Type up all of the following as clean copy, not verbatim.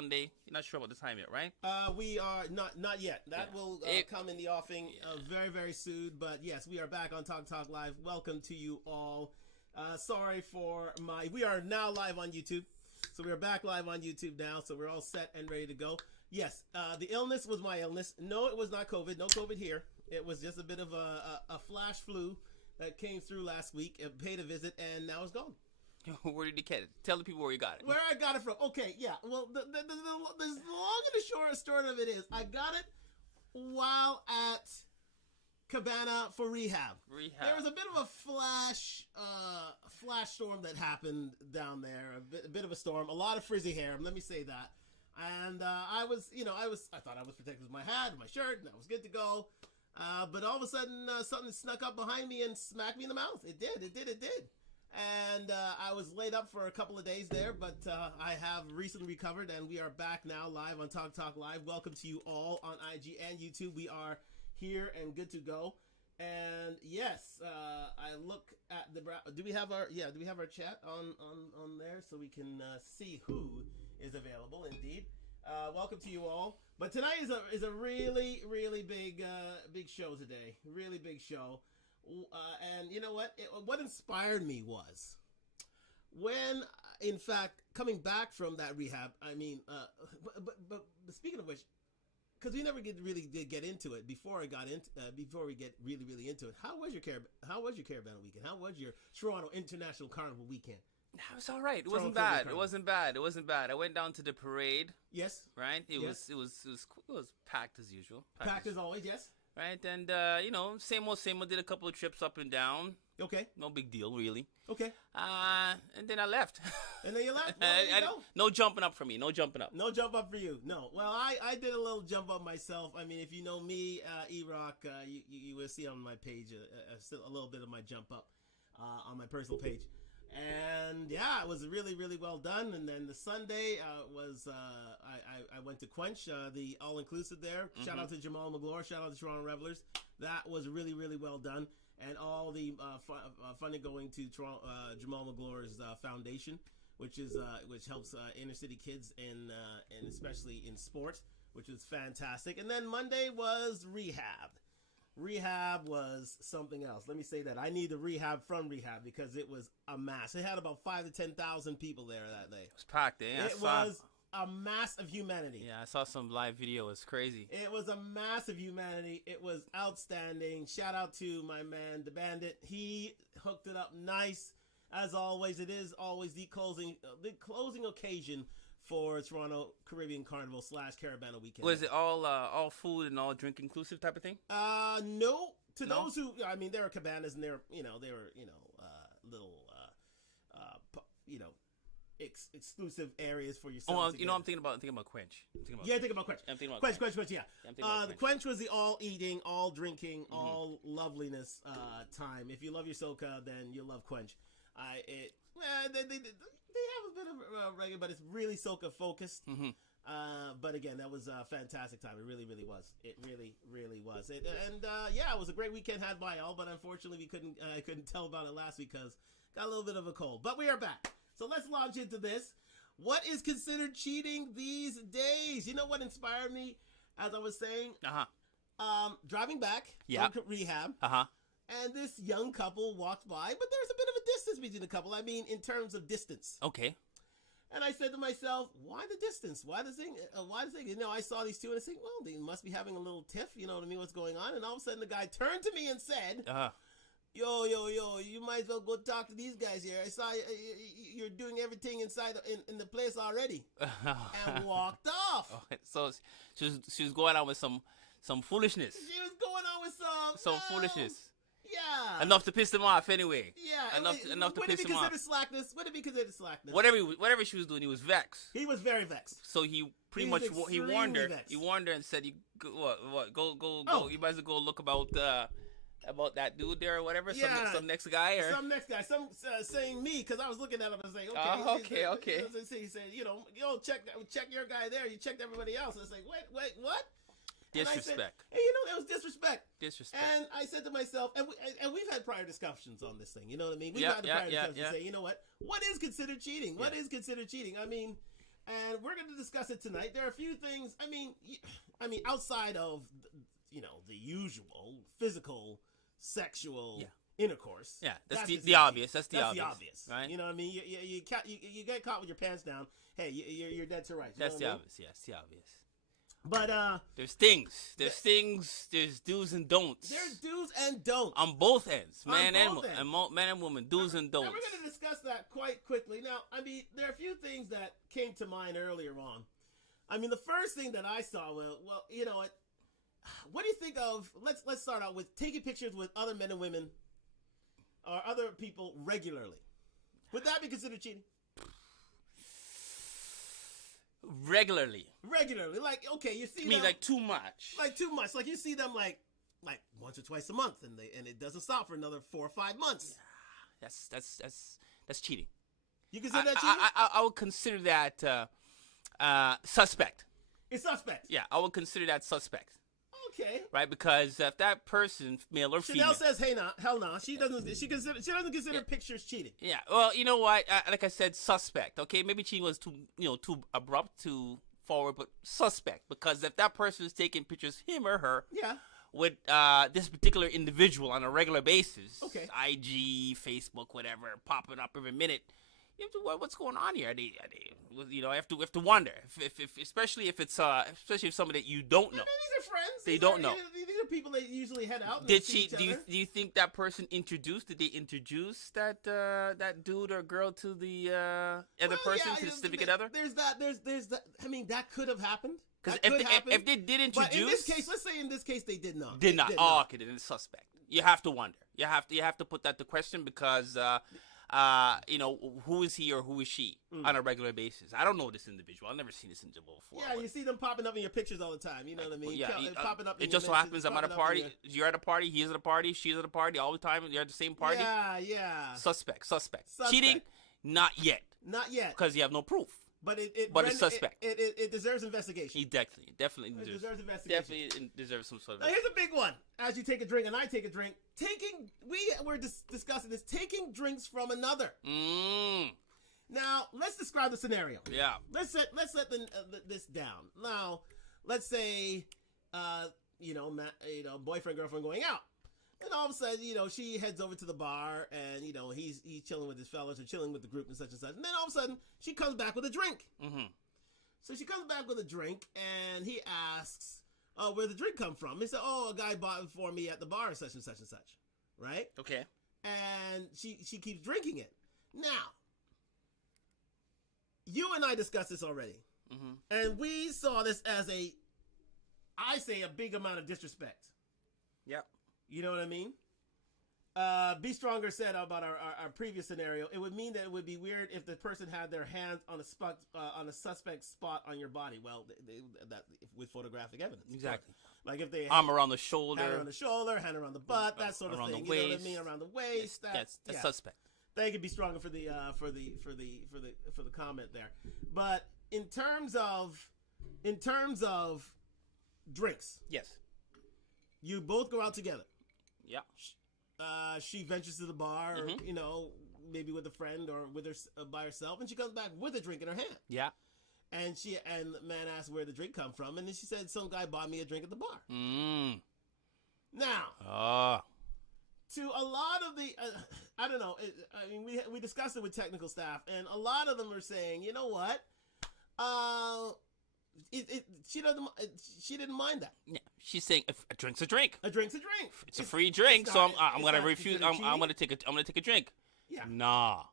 Sunday. You're not sure about the time yet, right? We are not yet. That will come in the offing very, very soon. But yes, we are back on Talk Live. Welcome to you all. Sorry for we are now live on YouTube. So we are back live on YouTube now. So we're all set and ready to go. Yes, the illness was my illness. No, it was not COVID. No COVID here. It was just a bit of a flash flu that came through last week. It paid a visit and now it's gone. Where did you get it? Tell the people where you got it. Where I got it from. Okay, yeah. Well, the long and the short of it is I got it while at Cabana for rehab. There was a bit of a flash storm that happened down there. A bit of a storm. A lot of frizzy hair. Let me say that. And I thought I was protected with my hat, my shirt, and I was good to go. But all of a sudden, something snuck up behind me and smacked me in the mouth. It did. And I was laid up for a couple of days there, but I have recently recovered, and we are back now live on Talk Live. Welcome to you all on IG and YouTube. We are here and good to go. And yes, I look at the do we have our chat on there so we can see who is available? Indeed. Welcome to you all. But tonight is a really big show today. Really big show. And you know what? What inspired me was when, in fact, coming back from that rehab. I mean, but speaking of which, because we never really did get into it before we get really into it. How was your Caribana weekend? How was your Toronto International Carnival weekend? It was all right. It wasn't bad. It wasn't bad. I went down to the parade. Yes. Right. It was packed as usual. Packed as always. Yes. Right, and same old. Did a couple of trips up and down. Okay. No big deal, really. Okay. And then I left. And then you left. Well, no jumping up for me. No jump up for you. No. Well, I did a little jump up myself. I mean, if you know me, E-Rock, you will see on my page a little bit of my jump up on my personal page. And yeah, it was really well done. And then the Sunday was I went to Quench, the all-inclusive there. Mm-hmm. Shout out to Jamal McGlure. Shout out to Toronto Revelers. That was really well done. And all the funding going to Jamal McGlure's foundation, which helps inner city kids and especially in sports, which is fantastic. And then Monday was rehab. Rehab was something else. Let me say that. I need the rehab from rehab because it was a mass. It had about 5,000 to 10,000 people there that day. It was packed. It was a mass of humanity. Yeah, I saw some live video. It was crazy. It was a mass of humanity. It was outstanding. Shout out to my man, the Bandit. He hooked it up nice. As always, it is always the closing occasion for Toronto Caribbean Carnival / Caribana weekend. Was it all food and all drink inclusive type of thing? No. To those who, I mean, there were cabanas and there were little exclusive areas for yourself. Oh, I'm thinking about Quench. Think about Quench. Quench. Yeah. The Quench was the all eating, all drinking, all loveliness time. If you love your soca, then you'll love Quench. They have a bit of reggae, but it's really soca focused. Mm-hmm. But again, that was a fantastic time. It really was. It really was. It was a great weekend had by all, but unfortunately we couldn't tell about it last week because got a little bit of a cold. But we are back. So let's launch into this. What is considered cheating these days? You know what inspired me, as I was saying? Driving back from rehab. And this young couple walked by, but there's a bit of a distance between the couple. I mean, in terms of distance. Okay. And I said to myself, why the distance? Why the thing? You know, I saw these two and I said, well, they must be having a little tiff. You know what I mean? What's going on? And all of a sudden, the guy turned to me and said, yo, you might as well go talk to these guys here. I saw you're doing everything inside in the place already. And walked off. So she was going on with some foolishness. She was going on with some foolishness. Yeah. Enough to piss them off anyway. Yeah. Enough to piss them off. Would it be considered slackness? Whatever she was doing, he was vexed. He was very vexed. So he warned her. Vexed. He warned her and said, "You go. You might as well go look about that dude there or whatever. Yeah. Some next guy or some next guy. Some saying me because I was looking at him and saying, okay. He said, check your guy there. You checked everybody else. I was like, wait, what? Disrespect. And it was disrespect. And I said to myself, and we've had prior discussions on this thing. You know what I mean? We've had prior discussions. Say, you know what is considered cheating? What is considered cheating? I mean, and we're going to discuss it tonight. There are a few things. I mean, outside of the usual physical, sexual intercourse. Yeah, that's the obvious. That's the obvious, right? You know what I mean? You get caught with your pants down. Hey, you're dead to rights. That's the obvious. Yeah, it's the obvious. But there's things. There's do's and don'ts. There's do's and don'ts on both ends, man and woman. Do's and don'ts. And we're going to discuss that quite quickly. Now, I mean, there are a few things that came to mind earlier on. I mean, the first thing that I saw, well, you know what do you think of? Let's start out with taking pictures with other men and women or other people regularly. Would that be considered cheating? Regularly, like, okay, you see me them, like too much, like you see them like once or twice a month, and it doesn't stop for another 4 or 5 months. Yeah, that's cheating. You consider that cheating? I would consider that suspect. It's suspect. Yeah, I would consider that suspect. Okay. Right, because if that person, male or female, Chanel says, "Hey, hell no." She doesn't consider pictures cheating. Yeah. Well, you know what? Like I said, suspect. Okay, maybe cheating was too abrupt, too forward, but suspect, because if that person is taking pictures, him or her, with this particular individual on a regular basis, okay, IG, Facebook, whatever, popping up every minute. You have to, what's going on here? I have to wonder. Especially if somebody that you don't know. These are friends. They don't know. These are people that usually head out. Did she? Do you think that person introduced? Did they introduce that dude or girl to the other person, to the significant other? There's that. I mean, that could have happened. Because if they did introduce, but in this case, let's say in this case they did not. Did not. Oh, okay, then it's suspect. You have to wonder. You have to put that to question because. Who is he or who is she on a regular basis? I don't know this individual. I've never seen this individual before. Yeah, you see them popping up in your pictures all the time. You know what I mean? Yeah, popping up. It just so happens I'm at a party. You're at a party. He's at a party. She's at a party all the time. You're at the same party. Yeah. Suspect. Cheating? Not yet. Because you have no proof. But it's suspect. It deserves investigation. He definitely deserves investigation. Definitely deserves some sort of. Now here's a big one. As you take a drink and I take a drink, we were discussing this, taking drinks from another. Now let's describe the scenario. Yeah. Let's set this down. Now, let's say, boyfriend girlfriend going out. And all of a sudden, she heads over to the bar, and he's chilling with his fellas or chilling with the group and such. And then all of a sudden, she comes back with a drink. Mm-hmm. So she comes back with a drink, and he asks, "Oh, where'd the drink come from?" He said, "Oh, a guy bought it for me at the bar, such and such and such." Right? Okay. And she keeps drinking it. Now, you and I discussed this already, and we saw this as a big amount of disrespect. Yep. You know what I mean? Be Stronger said about our previous scenario, it would mean that it would be weird if the person had their hands on a suspect spot on your body. Well, that with photographic evidence. Exactly. Like if they arm around the shoulder, hand around the butt, that sort of thing. Around the waist. You know what I mean? Around the waist. That's suspect. Thank you, Be Stronger, for the comment there. But in terms of drinks, yes, you both go out together. Yeah. She ventures to the bar, or maybe with a friend or with her by herself, and she comes back with a drink in her hand. Yeah. And the man asked where the drink come from, and then she said, "Some guy bought me a drink at the bar." Now, to a lot of the, I don't know. We discussed it with technical staff, and a lot of them are saying, you know what? She didn't mind that. Yeah, she's saying a drink's a drink. A drink's a drink. It's a free drink, so I'm gonna refuse. I'm gonna take a drink. Yeah. Nah.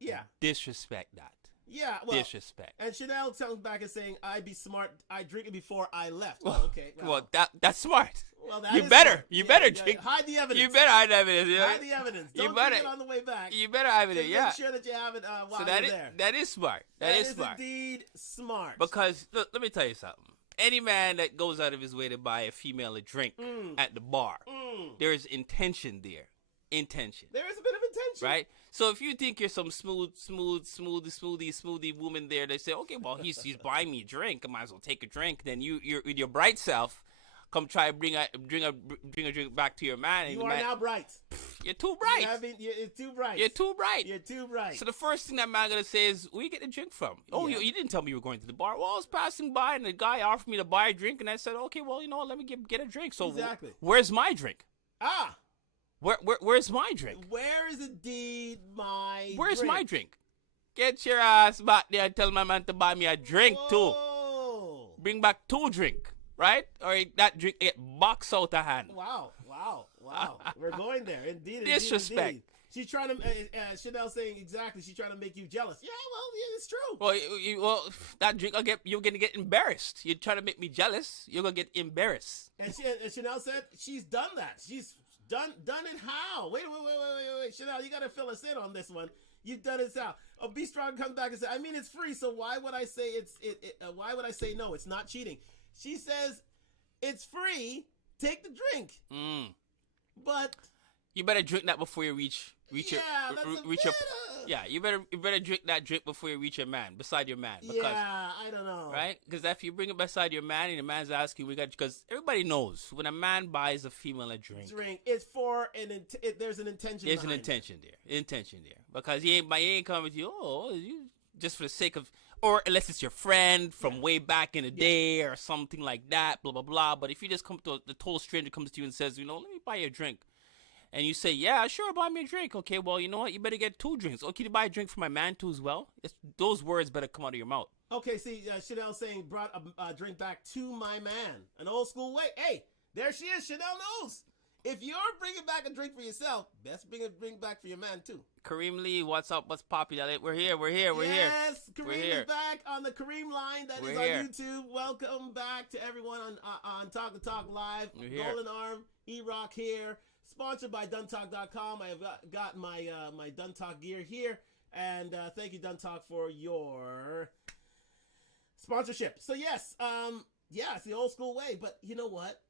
Yeah. Disrespect that. Yeah. Well, disrespect. And Chanel comes back and saying, "I'd be smart. I drink it before I left." Well, okay. Well, that's smart. Well, that you is better. smart. You better drink. Hide the evidence. You better hide the evidence. Yeah. Hide the evidence. Don't drink it on the way back. You better hide it. Yeah. Make sure that you have it while you're there. That is smart. That is smart. Indeed smart. Because look, let me tell you something. Any man that goes out of his way to buy a female a drink at the bar, there is intention there. Intention. There is a bit of intention. Right? So if you think you're some smoothie woman there, they say, okay, well, he's buying me a drink. I might as well take a drink. Then you're with your bright self, come try bring a drink back to your man. And you are now bright. You're too bright. You're too bright. You're too bright. You're too bright. So the first thing that man gonna say is, "Where you get the drink from?" Oh, you didn't tell me you were going to the bar. Well, I was passing by and the guy offered me to buy a drink, and I said, "Okay, well, you know what? Let me get a drink." So exactly. Where's my drink? Ah. Where's my drink? Where is indeed my Where's drink? my drink? Get your ass back there and tell my man to buy me a drink too. Bring back 2 drink, right? Or that drink get boxed out of hand. Wow. We're going there. Indeed. Disrespect. Indeed. She's trying to, Chanel saying exactly, she's trying to make you jealous. Yeah, well, yeah, it's true. Well, that drink, you're going to get embarrassed. You're trying to make me jealous. You're going to get embarrassed. And Chanel said she's done that. She's done it how? Wait. Chanel, you got to fill us in on this one. You've done it how? Oh, Be Strong comes back and says, I mean, it's free, so why would I say why would I say no? It's not cheating. She says, it's free, take the drink. But you better drink that before you reach your you better drink that drink before you reach your man, beside your man. Because, I don't know. Right? Because if you bring it beside your man and the man's asking, because everybody knows when a man buys a female a drink, it's for there's an intention. There's an intention there. Because he ain't coming with you. You just for the sake of, or unless it's your friend from way back in the day or something like that. Blah blah blah. But if you just come to the total stranger comes to you and says, let me buy you a drink. And you say, yeah, sure, buy me a drink. Okay, well, you know what? You better get 2 drinks. Oh, can you buy a drink for my man too as well? Those words better come out of your mouth. Okay, see, Chanel saying brought a drink back to my man. An old school way. Hey, there she is. Chanel knows. If you're bringing back a drink for yourself, best bring a drink back for your man too. Kareem Lee, what's up? What's popular? We're here. Yes, Kareem is back on the Kareem line. That is on YouTube. Welcome back to everyone on Talk the Talk Live. Golden Arm, E-Rock here. Sponsored by Duntalk.com. I have got my my Duntalk gear here, and thank you Duntalk for your sponsorship. So yes, it's the old school way, but you know what?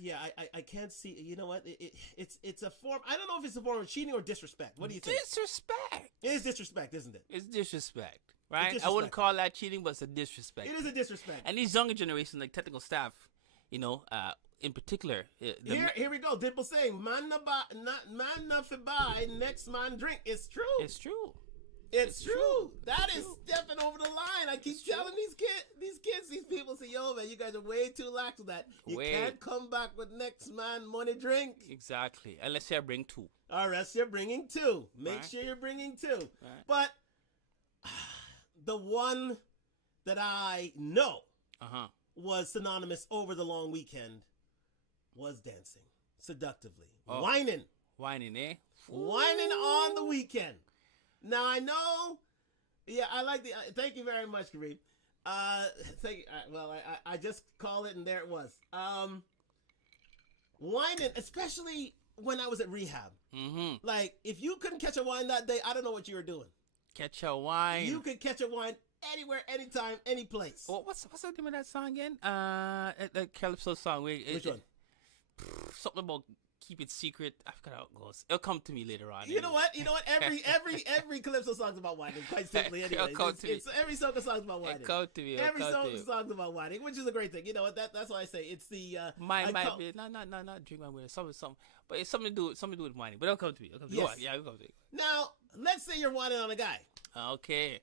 Yeah, I can't see. You know what? It's a form. I don't know if it's a form of cheating or disrespect. What do you think? Disrespect. It is disrespect, isn't it? It's disrespect, right? I wouldn't call that cheating, but it's a disrespect. It is a disrespect. And these younger generations, like technical staff, in particular, here we go. Dimple saying, "Man na fi buy, next man drink." It's true. It's true. It's true. That is stepping over the line. I keep telling these people, say, "Yo, man, you guys are way too lax with that. You can't come back with next man money drink." Exactly. Unless you bring 2. Unless you're bringing 2. Make sure you're bringing 2. Right. But the one that I know was synonymous over the long weekend was dancing seductively, whining, whining on the weekend. Now I know, I like the. Thank you very much, Kareem. Thank you. Well, I just called it, and there it was. Whining, especially when I was at rehab. Like, if you couldn't catch a wine that day, I don't know what you were doing. Catch a wine. You could catch a wine anywhere, anytime, any place. Well, what's the name of that song again? The Calypso song. Which one? Something about keep it secret. I forgot how it goes. It'll come to me later on. You know what? Every Calypso song's about whining. Quite simply, anyway. Every soca song's about whining. Come to me. Every song's about whining, which is a great thing. You know what? That's why I say it's the might be not drink my way. Something, but it's something to do with whining. But it'll come to me. Yes. It'll come to me. Now, let's say you're whining on a guy. Okay.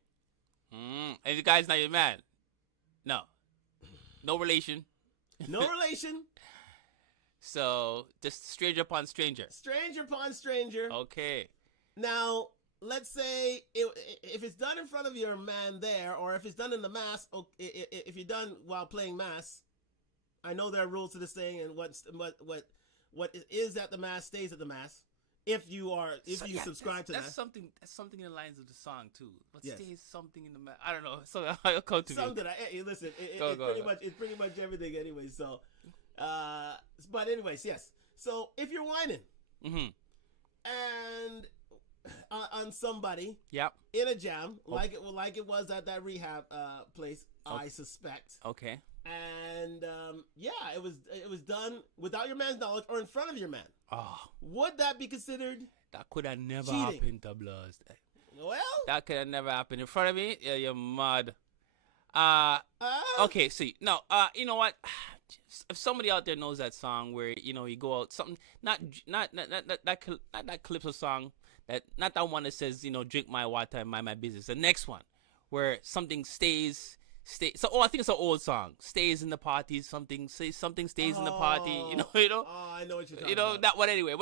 And the guy's not your man. No relation. No relation. So, just stranger upon stranger. Stranger upon stranger. Okay. Now, let's say if it's done in front of your man there, or if it's done in the mass, if you're done while playing mass, I know there are rules to this thing, and what is at the mass stays at the mass. If you subscribe to that. That's something in the lines of the song too. But stays something in the mass. I don't know. So I'll come to something. Listen, it's pretty much everything anyway. So. But anyways, yes. So if you're whining, and on somebody, in a jam, like it was at that rehab place, I suspect. Okay. And it was done without your man's knowledge or in front of your man. Oh, would that be considered? That could have never cheating? happened to Bloods. Well, that could have never happened in front of me. Yeah, you're mad. Okay. See, no. You know what? if somebody out there knows that song where you know you go out something not that Calypso song that not that one that says you know drink my water and mind my business. The next one where something stays. So I think it's an old song. Stays in the party. Something stays in the party. You know. Oh, I know what you're talking about. That one anyway.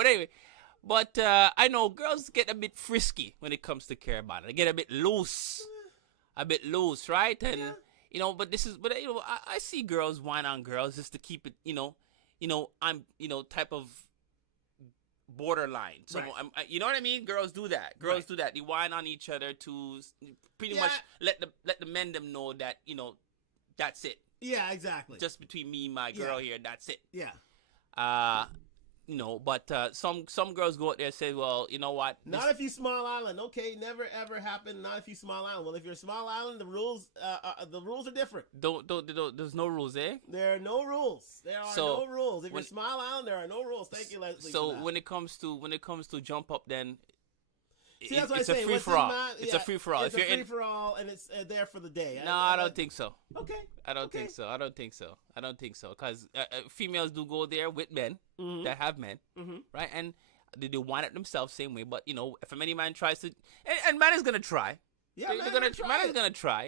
But I know girls get a bit frisky when it comes to care about it. They get a bit loose, right? And you know, but you know, I see girls whine on girls just to keep it. You know, I'm type of borderline. So right. you know what I mean? Girls do that. Girls do that. They whine on each other to pretty much let the men them know that you know that's it. Yeah, exactly. Just between me and my girl here, that's it. Yeah. You know, but some girls go out there and say, well, you know what? Not if you Small Island. Okay, never ever happened. Not if you Small Island. Well, if you're Small Island, the rules are different. There's no rules, eh? There are no rules. There are no rules. If you're Small Island, there are no rules. Thank you, Leslie. So when it comes to jump up, then see, that's what it's I a say. free for all. It's a free for all. It's a free for all, and it's there for the day. No, I don't think so. Okay. I don't think so. Because females do go there with men that have men, right? And they want it themselves same way. But you know, if any man tries to, and man is gonna try. Yeah, man is gonna try. You know, try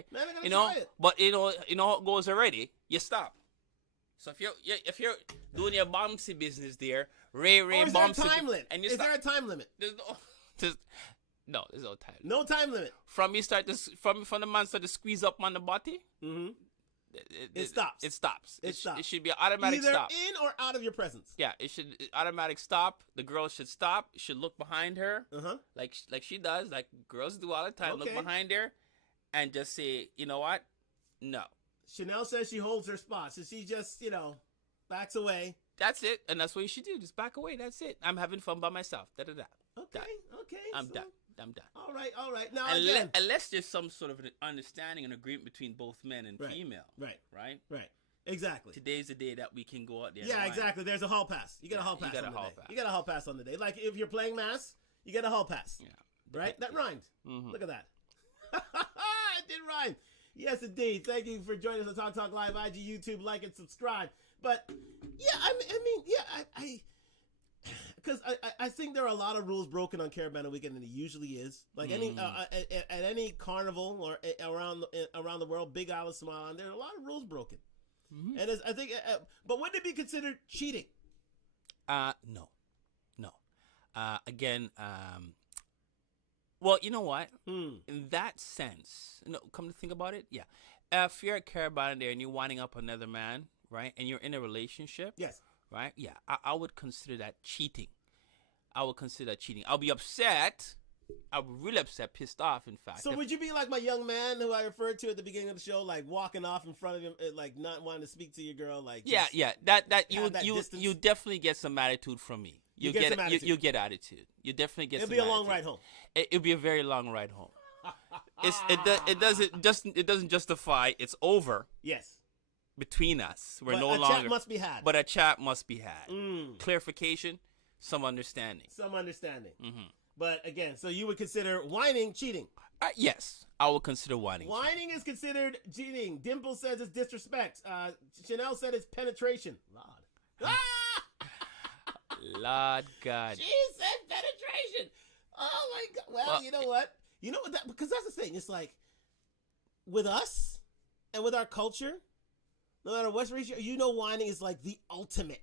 it. but you know how it goes already. You stop. So if you're doing your bouncy business there, Ray or is bouncy, there a time limit? and you is stop. there a time limit? There's no time. No time limit. From the man start to squeeze up on the body. Mm-hmm. It stops. It stops. It stops. It should be an automatic Either stop. in or out of your presence. Yeah, it should automatic stop. The girl should stop. Should look behind her, like she does, like girls do all the time. Okay. Look behind her, and just say, you know what? No. Chanel says she holds her spot, so she just backs away. That's it, and that's what you should do. Just back away. That's it. I'm having fun by myself. Okay. I'm done. All right. Now unless there's some sort of an understanding and agreement between both men and female. Right. Exactly. Today's the day that we can go out there. Yeah, exactly. There's a hall pass. You get a hall pass. You get a hall pass on the day. Like if you're playing mass, you get a hall pass. Yeah. Right. That rhymed. Mm-hmm. Look at that. It did rhyme. Yes, indeed. Thank you for joining us on Talk Live, IG, YouTube, like and subscribe. But yeah, I mean, because I think there are a lot of rules broken on Carabana Weekend, and it usually is. Like at any carnival or around the world, Big Island, Small Island, there are a lot of rules broken. Mm-hmm. And I think, but wouldn't it be considered cheating? No. Again, well, you know what? In that sense, come to think about it, yeah. If you're at Carabana there and you're winding up another man, right, and you're in a relationship, yes. Right? Yeah, I would consider that cheating. I'll be upset. I'll be really upset, pissed off, in fact. So would you be like my young man who I referred to at the beginning of the show, like walking off in front of him, like not wanting to speak to your girl, like yeah, that you definitely get some attitude from me. You get attitude. You definitely get. It'll be a long ride home. It'll be a very long ride home. It doesn't justify it's over. Yes. Between us, we're but no longer. A chat must be had. But a chat must be had. Clarification, some understanding. Mm-hmm. But again, so you would consider whining cheating? Yes, I would consider whining. Whining is considered cheating. Dimple says it's disrespect. Chanel said it's penetration. Lord God. She said penetration. Oh my God. Well, you know what? Because that's the thing. It's like with us and with our culture. No matter what's ratio, whining is like the ultimate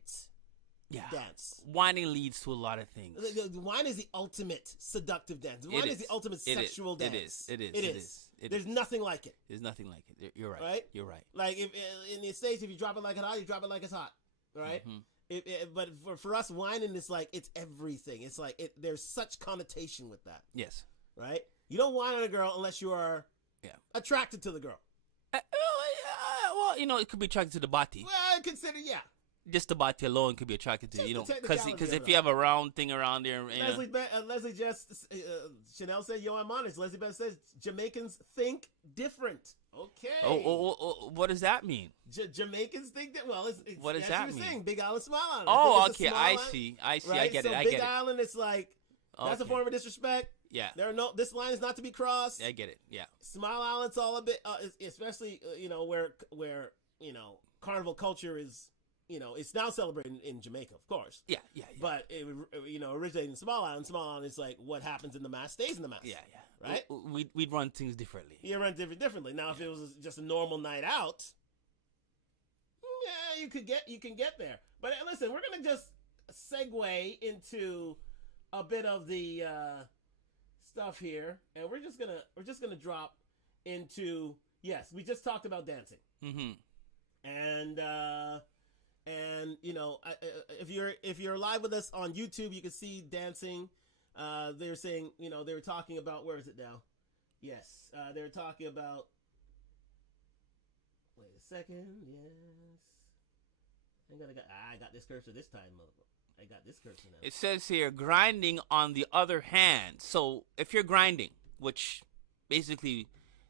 dance. Whining leads to a lot of things. Whining is the ultimate seductive dance. Whining is the ultimate sexual dance. It is. There's nothing like it. There's nothing like it. You're right. Right? You're right. Like if in the States, if you drop it like it's hot, you drop it like it's hot. Right? Mm-hmm. But for us, whining is like it's everything. It's like there's such connotation with that. Yes. Right? You don't whine on a girl unless you are attracted to the girl. Well, it could be attracted to the body. Well, consider, just the body alone could be attracted to, because if you have a round thing around there. Leslie Chanel said, yo, I'm honest. Leslie Beth says, Jamaicans think different. Okay. Oh, what does that mean? Jamaicans think that, well, it's what does that mean? Saying, Big Island, Small Island. Oh, okay, I see. Right? I get it. Big Island, it's like, that's a form of disrespect. Yeah. This line is not to be crossed. I get it. Yeah. Small Island's all a bit, especially, where carnival culture is it's now celebrated in Jamaica, of course. Yeah. But it, originated in Small Island. Small Island is like what happens in the mass stays in the mass. Yeah. Right? We'd run things differently. You run differently. Now, if it was just a normal night out, yeah, you can get there. But listen, we're gonna just segue into a bit of the stuff here, and we're just gonna drop into we just talked about dancing. Mm-hmm. And if you're live with us on YouTube, you can see dancing. They're saying, they were talking about, where is it now? Yes, they were talking about. Wait a second. Yes, I got this cursor this time. I got this cursor now. It says here, grinding on the other hand. So if you're grinding, which basically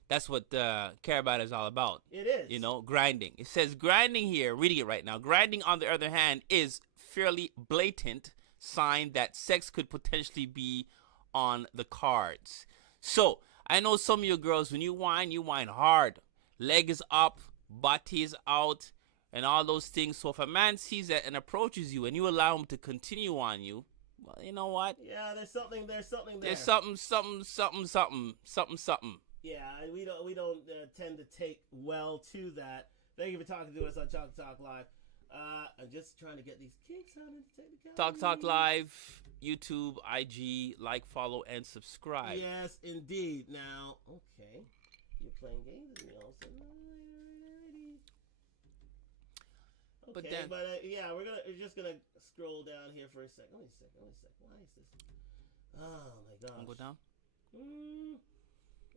that's what Care About is all about. It is. Grinding. It says grinding here, reading it right now. Grinding, on the other hand, is fairly blatant sign that sex could potentially be on the cards. So I know some of you girls, when you whine hard. Leg is up, body is out, and all those things. So if a man sees that and approaches you and you allow him to continue on you, well, you know what? Yeah, there's something there. There's something. Yeah, and we don't tend to take well to that. Thank you for talking to us on Talk Live. I'm just trying to get these kinks out of technicality. Talk Live, YouTube, IG, like, follow, and subscribe. Yes, indeed. Now, okay, you're playing games with me also. Okay, we're just gonna scroll down here for a second. Wait a second. Why is this? Oh my gosh. Go down.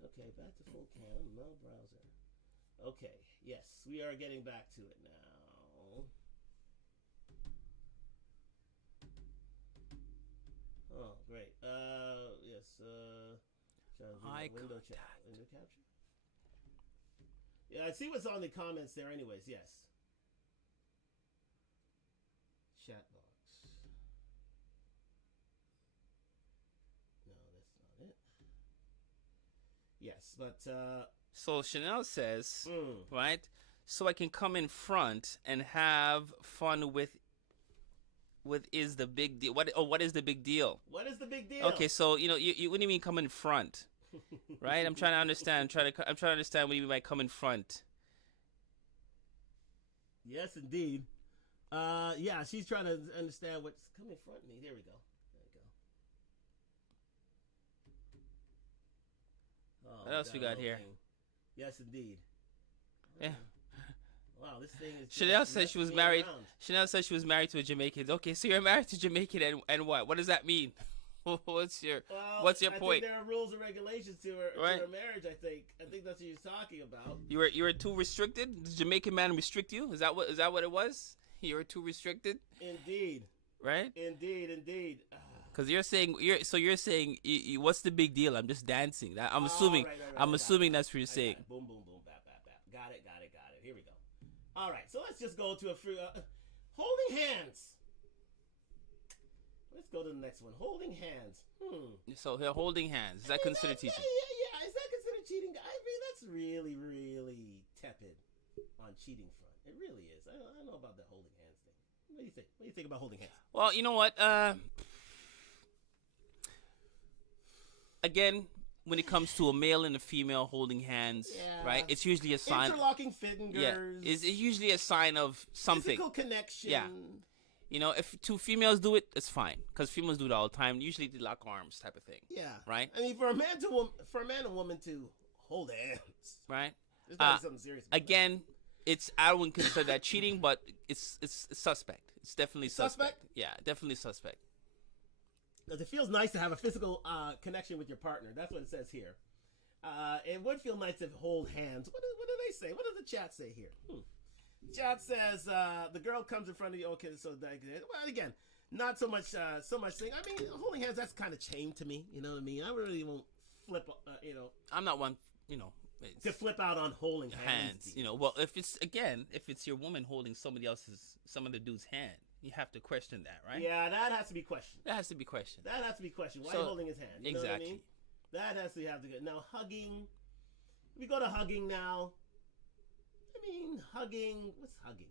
Okay, back to full cam. No browser. Okay, yes, we are getting back to it now. Oh, great. Yes. Window capture. Yeah, I see what's on the comments there. Anyways, yes. Chat box. No, that's not it. Yes, but so Chanel says, right? So I can come in front and have fun with is the big deal. What is the big deal? What is the big deal? Okay, so you what do you mean come in front? Right? I'm trying to understand. I'm trying to understand what you mean by come in front. Yes, indeed. Yeah, she's trying to understand what's coming in front of me. There we go. Oh, what else we got here? Yes, indeed. Yeah. Wow, this thing is. Chanel said she was married. Chanel said she was married to a Jamaican. Okay, so you're married to a Jamaican, and what? What does that mean? What's your point? Think there are rules and regulations to her marriage. I think that's what she's talking about. You were too restricted. Did the Jamaican man restrict you? Is that what it was? You were too restricted. Indeed. Right. Indeed. Because you're saying what's the big deal? I'm just dancing. I'm assuming. Right, I'm assuming that's what you're saying. Boom, bap. Got it. Here we go. All right, so let's just go to a few holding hands. Let's go to the next one. Holding hands. So holding hands, is that considered cheating? Yeah. Is that considered cheating? I mean, that's really, really tepid on cheating front. It really is. I don't know about the holding hands thing. What do you think? What do you think about holding hands? Well, you know what? Again, when it comes to a male and a female holding hands, right? It's usually a sign. Interlocking fingers. Yeah, it's usually a sign of something. Physical connection. Yeah. If two females do it, it's fine because females do it all the time. Usually they lock arms, type of thing. Yeah. Right. I mean, for a man and woman to hold hands, right? There's not something serious. Again, I wouldn't consider that cheating, but it's suspect. It's definitely suspect. Yeah, definitely suspect. It feels nice to have a physical connection with your partner. That's what it says here. It would feel nice to hold hands. What do they say? What does the chat say here? Chat says the girl comes in front of you. Okay, so well, again, not so much thing. I mean, holding hands, that's kind of chained to me. You know what I mean? I really won't flip. I'm not one. To flip out on holding hands. Well, if it's your woman holding some other dude's hand, you have to question that, right? Yeah, that has to be questioned. That has to be questioned. Why are you holding his hand? You know what I mean? That has to have to go. Now, hugging. We go to hugging now. I mean, hugging. What's hugging?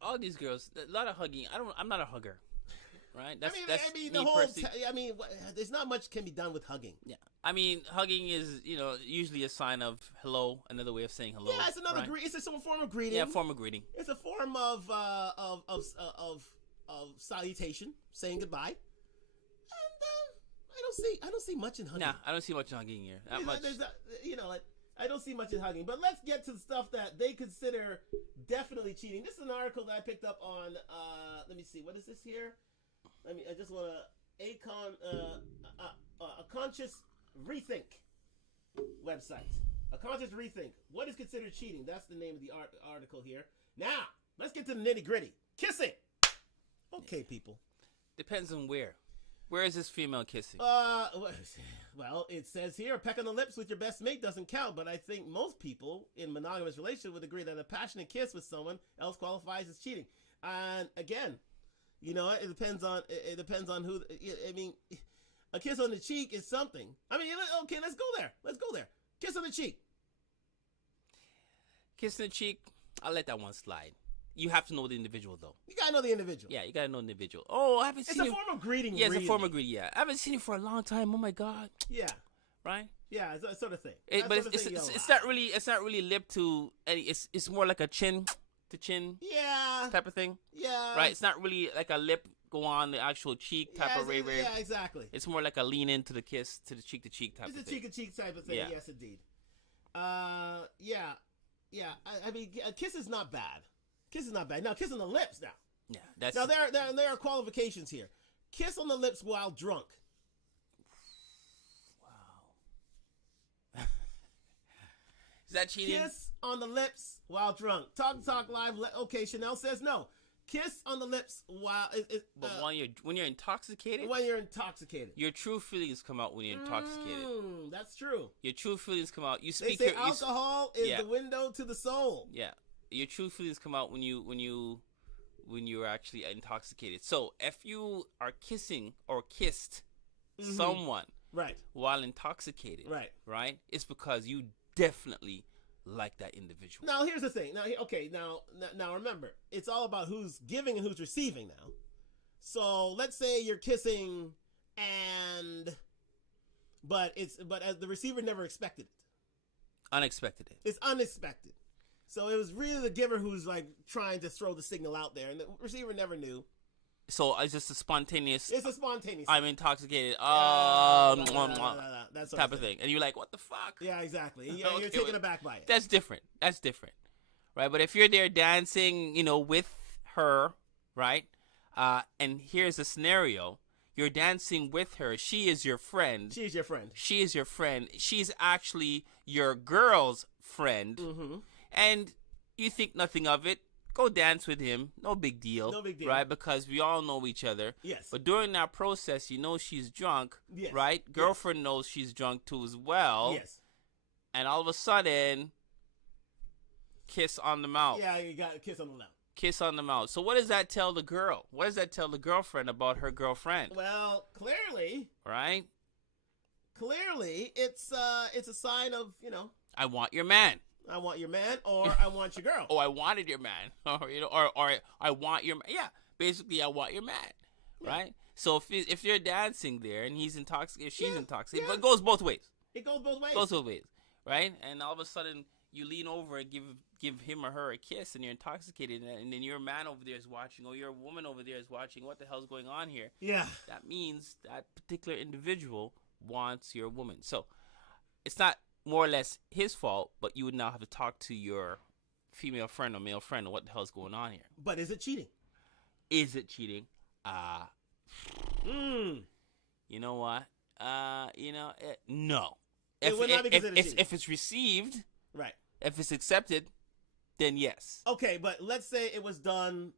All these girls, a lot of hugging. I'm not a hugger. Right? That's the whole. There's not much can be done with hugging. Yeah, I mean, hugging is usually a sign of hello, another way of saying hello. Yeah, it's another right? It's a form of greeting. Yeah, form of greeting. It's a form of salutation, saying goodbye. And I don't see much in hugging. Nah, I don't see much in hugging here. Not much. I don't see much in hugging. But let's get to the stuff that they consider definitely cheating. This is an article that I picked up on. Let me see. What is this here? I just want a conscious rethink website. A conscious rethink. What is considered cheating? That's the name of the article here. Now, let's get to the nitty gritty. Kissing. Okay, people. Depends on where. Where is this female kissing? Well, it says here, a peck on the lips with your best mate doesn't count, but I think most people in monogamous relationship would agree that a passionate kiss with someone else qualifies as cheating. And again, it depends on who. I mean, a kiss on the cheek is something. I mean, okay, let's go there. Kiss on the cheek. Kiss on the cheek. I'll let that one slide. You have to know the individual, though. You gotta know the individual. Yeah, you gotta know the individual. Oh, I haven't seen. It's a form of greeting. Yeah, it's a form of greeting. Yeah, I haven't seen it for a long time. Oh my god. Yeah. Right. Yeah, it's that sort of thing. But it's not really. It's not really lip to. It's more like a chin to chin. Yeah. Type of thing. Yeah. Right. It's not really like a lip go on the actual cheek type of rave. Yeah, exactly. It's more like a lean into the kiss to the cheek to cheek type of thing. It's a cheek to cheek type of thing. Yeah. Yes, indeed. Yeah. I mean, a kiss is not bad. Kiss is not bad. Now, kiss on the lips now. Yeah, that's... Now, there are qualifications here. Kiss on the lips while drunk. Wow. Is that cheating? Kiss on the lips while drunk. Talk live. Okay, Chanel says no. Kiss on the lips while... But when you're intoxicated? When you're intoxicated. Your true feelings come out when you're intoxicated. That's true. Your true feelings come out. You speak. They say alcohol is the window to the soul. Yeah. Your true feelings come out when you're actually intoxicated. So if you are kissing or kissed someone while intoxicated, right, it's because you definitely like that individual. Now here's the thing. Now remember, it's all about who's giving and who's receiving now. So let's say you're kissing but as the receiver never expected it. Unexpected. It's unexpected. So it was really the giver who's like trying to throw the signal out there, and the receiver never knew. So it's just a spontaneous. It's a spontaneous. I'm intoxicated. That type of thing, and you're like, "What the fuck?" Yeah, exactly. You're taken aback by it. That's different. Right? But if you're there dancing, with her, right? And here's a scenario: you're dancing with her. She is your friend. She is your friend. She is your friend. She's actually your girl's friend. Mm-hmm. And you think nothing of it. Go dance with him. No big deal. Right? Because we all know each other. Yes. But during that process, she's drunk. Yes. Right? Girlfriend knows she's drunk too as well. Yes. And all of a sudden, kiss on the mouth. Yeah, you got a kiss on the mouth. Kiss on the mouth. So what does that tell the girl? What does that tell the girlfriend about her girlfriend? Well, clearly. Right? Clearly, it's a sign of, I want your man. I want your man, or I want your girl. Oh, I wanted your man, or I want your man. Yeah, basically, I want your man, right? So if you're dancing there and he's intoxicated, if she's intoxicated, but it goes both ways. It goes both ways. Goes both ways, right? And all of a sudden, you lean over and give him or her a kiss, and you're intoxicated, and then your man over there is watching, or your woman over there is watching. What the hell's going on here? Yeah. That means that particular individual wants your woman. So it's not more or less his fault, but you would now have to talk to your female friend or male friend on what the hell's going on here. But is it cheating? Is it cheating? You know what? No. It would not be considered cheating. If it's received, right? If it's accepted, then yes. Okay, but let's say it was done,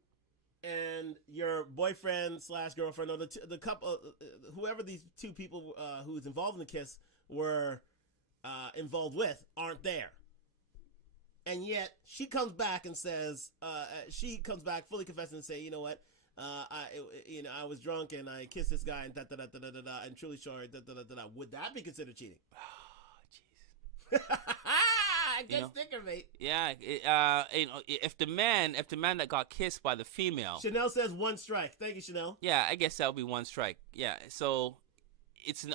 and your boyfriend / girlfriend or the couple, whoever these two people who's involved in the kiss were involved with aren't there, and yet she comes back and says fully confessing and say, you know what, I was drunk and I kissed this guy and and truly sorry. Would that be considered cheating? Oh, jeez. Good sticker, mate. Yeah, if the man that got kissed by the female. Chanel says 1 strike. Thank you, Chanel. Yeah, I guess that'll be 1 strike. Yeah, so it's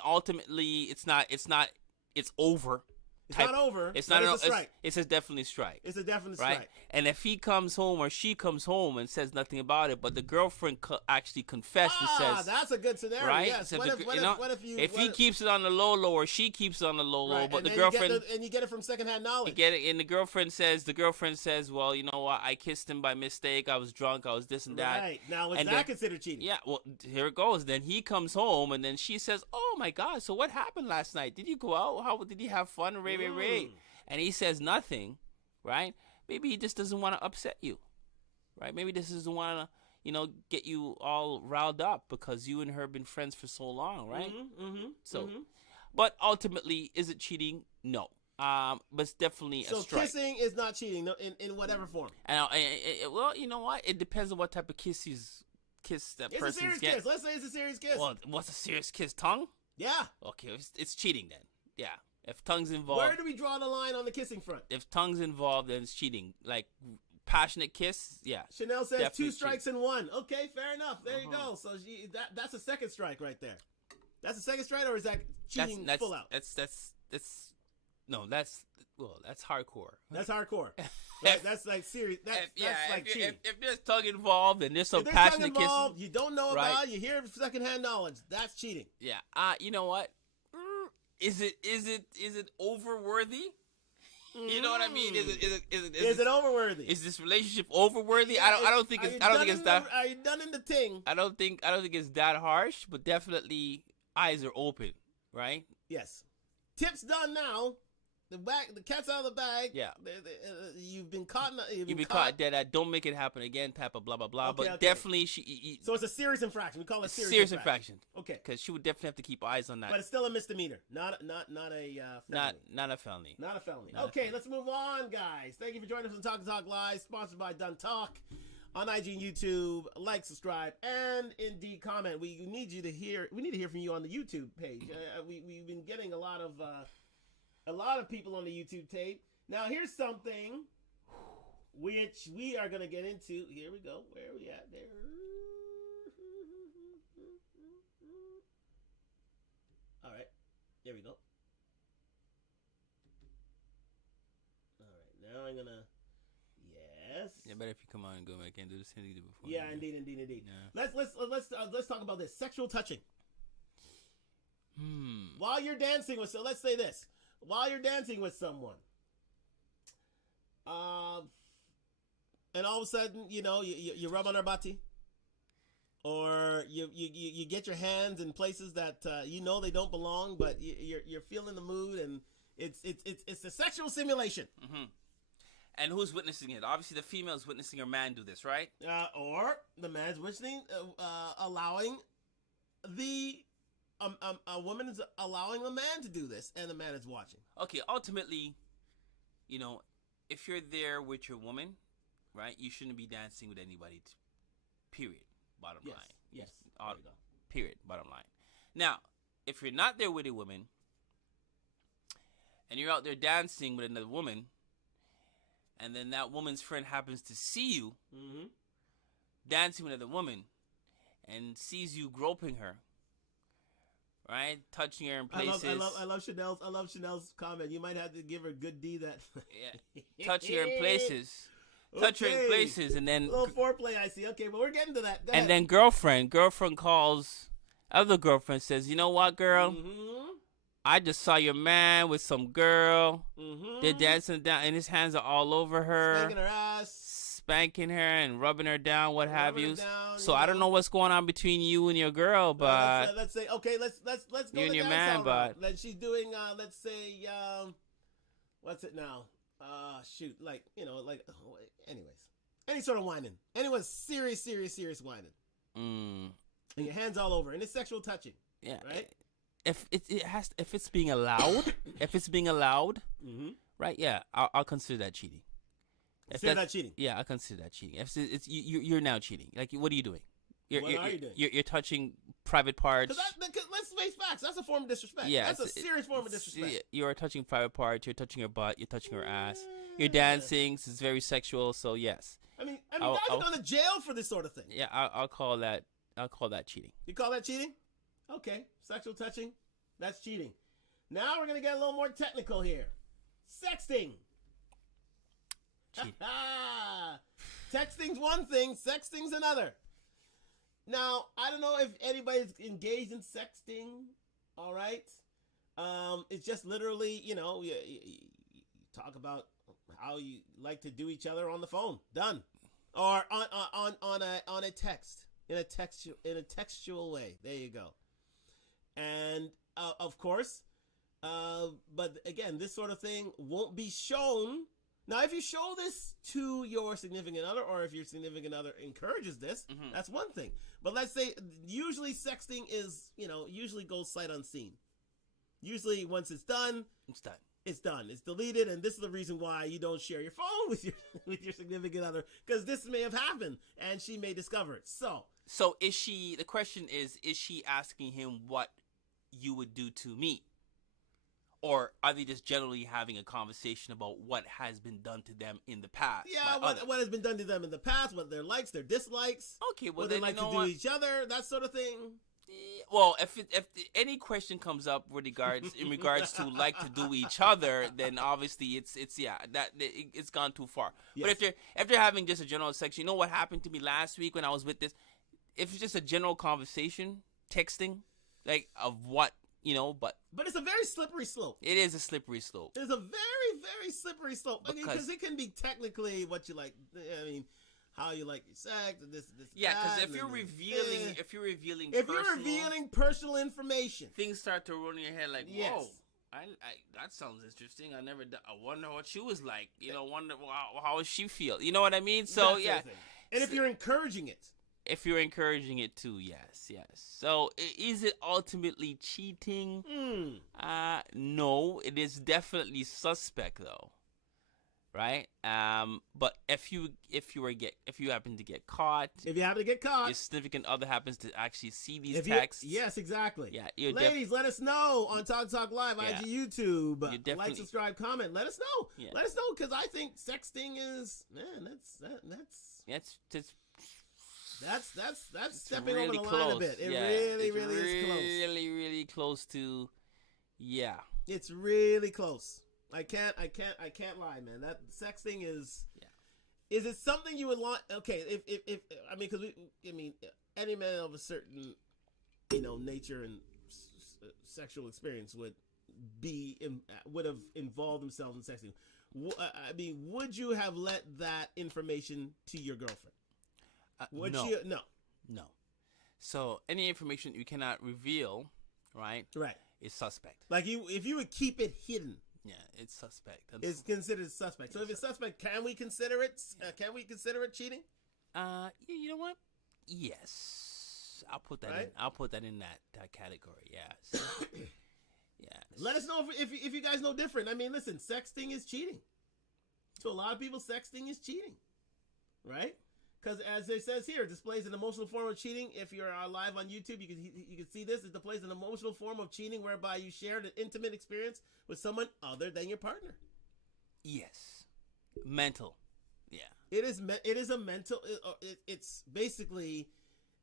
over. It's not over. It's not a strike. It's a definitely strike. It's a definite right? strike. And if he comes home or she comes home and says nothing about it, but the girlfriend actually confessed and says, that's a good scenario. Right? Yes. So If he keeps it on the low or she keeps it on the low, but the girlfriend you get it from secondhand knowledge. You get it, and the girlfriend says, well, you know what? I kissed him by mistake. I was drunk. I was this and that. Right now, is that considered cheating? Yeah. Well, here it goes. Then he comes home, and then she says, "Oh my God! So what happened last night? Did you go out? How did you have fun? Ray. And he says nothing, right? Maybe he just doesn't want to upset you, right? Maybe this doesn't want to, get you all riled up because you and her have been friends for so long, right? But ultimately, is it cheating? No. But it's definitely a strike. So kissing is not cheating in whatever form. And well, you know what? It depends on what type of kiss that person's It's a serious kiss. Let's say it's a serious kiss. Well, what's a serious kiss? Tongue? Yeah. Okay, it's cheating then. Yeah. If tongue's involved. Where do we draw the line on the kissing front? If tongue's involved, then it's cheating. Like passionate kiss, yeah. Chanel says 2 strikes and 1. Okay, fair enough. There you go. So that's a second strike right there. That's a second strike, or is that cheating full out? That's hardcore. That's hardcore. That's like serious. That's like cheating. If there's tongue involved and there's some passionate kissing, you don't know about, you hear secondhand knowledge. That's cheating. Yeah. You know what? Is it overworthy? You know what I mean? Is it overworthy? Is this relationship overworthy? I don't think it's that. Are you done in the ting? I don't think it's that harsh, but definitely eyes are open, right? Yes. Tip's done now. The cat's out of the bag. Yeah. You've been caught. You've been caught dead. Don't make it happen again. Type of blah blah blah. Okay, but definitely so it's a serious infraction. We call it serious infraction. Okay. Because she would definitely have to keep eyes on that. But it's still a misdemeanor, not a felony. Not a felony. Not a felony. Okay, let's move on, guys. Thank you for joining us on Talk Live, sponsored by Done Talk. On IG and YouTube, like, subscribe, and indeed comment. We need to hear from you on the YouTube page. We've been getting a lot of people on the YouTube tape. Now, here's something which we are going to get into. Here we go. Where are we at there? All right. There we go. All right. Now I'm going to... Yes. Yeah, better if you come on and go back and do the same thing you did before. Yeah, indeed. Yeah. Let's talk about this. Sexual touching. While you're dancing with... So let's say this. While you're dancing with someone, and all of a sudden, you rub on their body, or you get your hands in places that they don't belong, but you're feeling the mood, and it's a sexual simulation. Mm-hmm. And who's witnessing it? Obviously, the female is witnessing her man do this, right? Or the man's witnessing, allowing a woman is allowing a man to do this, and the man is watching. Okay, ultimately, if you're there with your woman, right, you shouldn't be dancing with anybody. Period. Bottom line. Yes. Period. Bottom line. Now, if you're not there with a woman, and you're out there dancing with another woman, and then that woman's friend happens to see you dancing with another woman, and sees you groping her. Right, touching her in places. I love Chanel's comment. You might have to give her good D that. Yeah, touch her in places. Touch her in places, and then a little foreplay. I see. Okay, but we're getting to that. And then girlfriend calls. Other girlfriend says, "You know what, girl? I just saw your man with some girl. They're dancing down, and his hands are all over her, spanking her ass." Spanking her and rubbing her down, what have you. So I don't know what's going on between you and your girl, but let's say let's go. You and your man, but she's doing let's say what's it now? Anyways, any sort of whining, anyone's serious whining, and your hands all over, and it's sexual touching. Yeah, right. If it's being allowed, right? Yeah, I'll consider that cheating. Consider that cheating? Yeah, I consider that cheating. If you're now cheating. Like, what are you doing? You're touching private parts. Because let's face facts. That's a form of disrespect. Yeah, that's a serious form of disrespect. You're touching private parts. You're touching her butt. You're touching her ass. You're dancing. It's very sexual. So yes. I mean, guys have gone to jail for this sort of thing. Yeah, I'll call that. I'll call that cheating. You call that cheating? Okay, sexual touching. That's cheating. Now we're gonna get a little more technical here. Sexting. Texting's one thing. Sexting's another. Now, I don't know if anybody's engaged in sexting, all right? It's just literally, you talk about how you like to do each other on the phone. Done. Or on a text, in a textual way. There you go. And of course, but again, this sort of thing won't be shown. Now, if you show this to your significant other, or if your significant other encourages this, that's one thing. But let's say, usually sexting is, usually goes sight unseen. Usually, once it's done, it's done. It's done. It's deleted, and this is the reason why you don't share your phone with your significant other, because this may have happened, and she may discover it. So is she? The question is she asking him what you would do to me? Or are they just generally having a conversation about what has been done to them in the past? Yeah, what has been done to them in the past, what their likes, their dislikes. Okay, well, what they like to do to each other, that sort of thing. Well, if any question comes up in regards to like to do each other, then obviously it's gone too far. Yes. But if they're having just a general section, you know what happened to me last week when I was with this? If it's just a general conversation, texting, like of what. But it's a very slippery slope. It is a slippery slope. It's a very, very slippery slope. Because it can be technically what you like. I mean, how you like your sex, and this. Yeah, because if you're revealing personal information, things start to run in your head like, whoa, that sounds interesting. I wonder what she was like. Wonder how she feel. You know what I mean? So and if you're encouraging it. If you're encouraging it too, yes. So, is it ultimately cheating? No, it is definitely suspect though, right? But if you happen to get caught, your significant other happens to actually see these texts. Yes, exactly. Yeah, ladies, let us know on Talk Live, IG, YouTube. Like, subscribe, comment. Let us know. Yeah. Let us know, because I think sexting is That's stepping really over the close. line a bit. It really is close. Really close to, yeah. It's really close. I can't lie, man. That sexting is. Yeah. Is it something you would want? Okay, if because any man of a certain, nature and sexual experience would have involved himself in sexting. Would you have let that information to your girlfriend? No. No. So any information you cannot reveal, right? Right. Is suspect. Like if you would keep it hidden. Yeah, it's suspect. It's considered suspect. So if it's suspect, can we consider it? Can we consider it cheating? You know what? Yes. I'll put that in. I'll put that in that category. Yes. Yeah. Let us know if you guys know different. Listen, sexting is cheating. To a lot of people, sexting is cheating, right? Because as it says here, it displays an emotional form of cheating. If you're live on YouTube, you can see this. It displays an emotional form of cheating whereby you shared an intimate experience with someone other than your partner. Yes, mental. Yeah, it is a mental. It's basically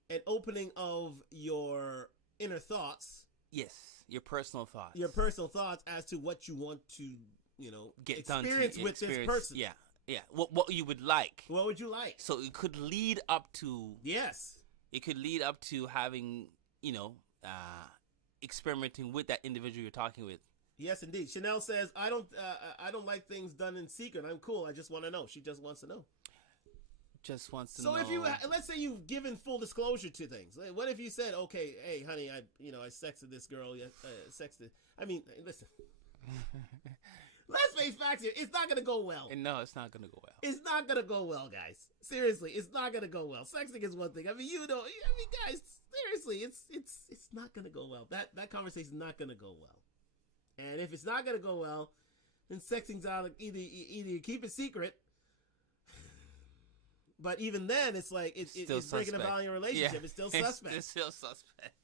an opening of your inner thoughts. Yes, your personal thoughts. Your personal thoughts as to what you want to, get experience with this person. Yeah. Yeah, what you would like. What would you like? So it could lead up to... Yes. It could lead up to having, experimenting with that individual you're talking with. Yes, indeed. Chanel says, I don't like things done in secret. I'm cool. I just want to know. She just wants to know. Just wants to know. So if let's say you've given full disclosure to things. What if you said, okay, hey, honey, I sexted this girl. Listen. Let's face facts here. It's not going to go well. No, it's not going to go well. It's not going to go well, guys. Seriously, it's not going to go well. Sexting is one thing. Guys, seriously, it's not going to go well. That conversation is not going to go well. And if it's not going to go well, then sexting's out. Either you keep it secret. But even then, it's like it's breaking a value relationship. Yeah. It's still suspect. It's still suspect.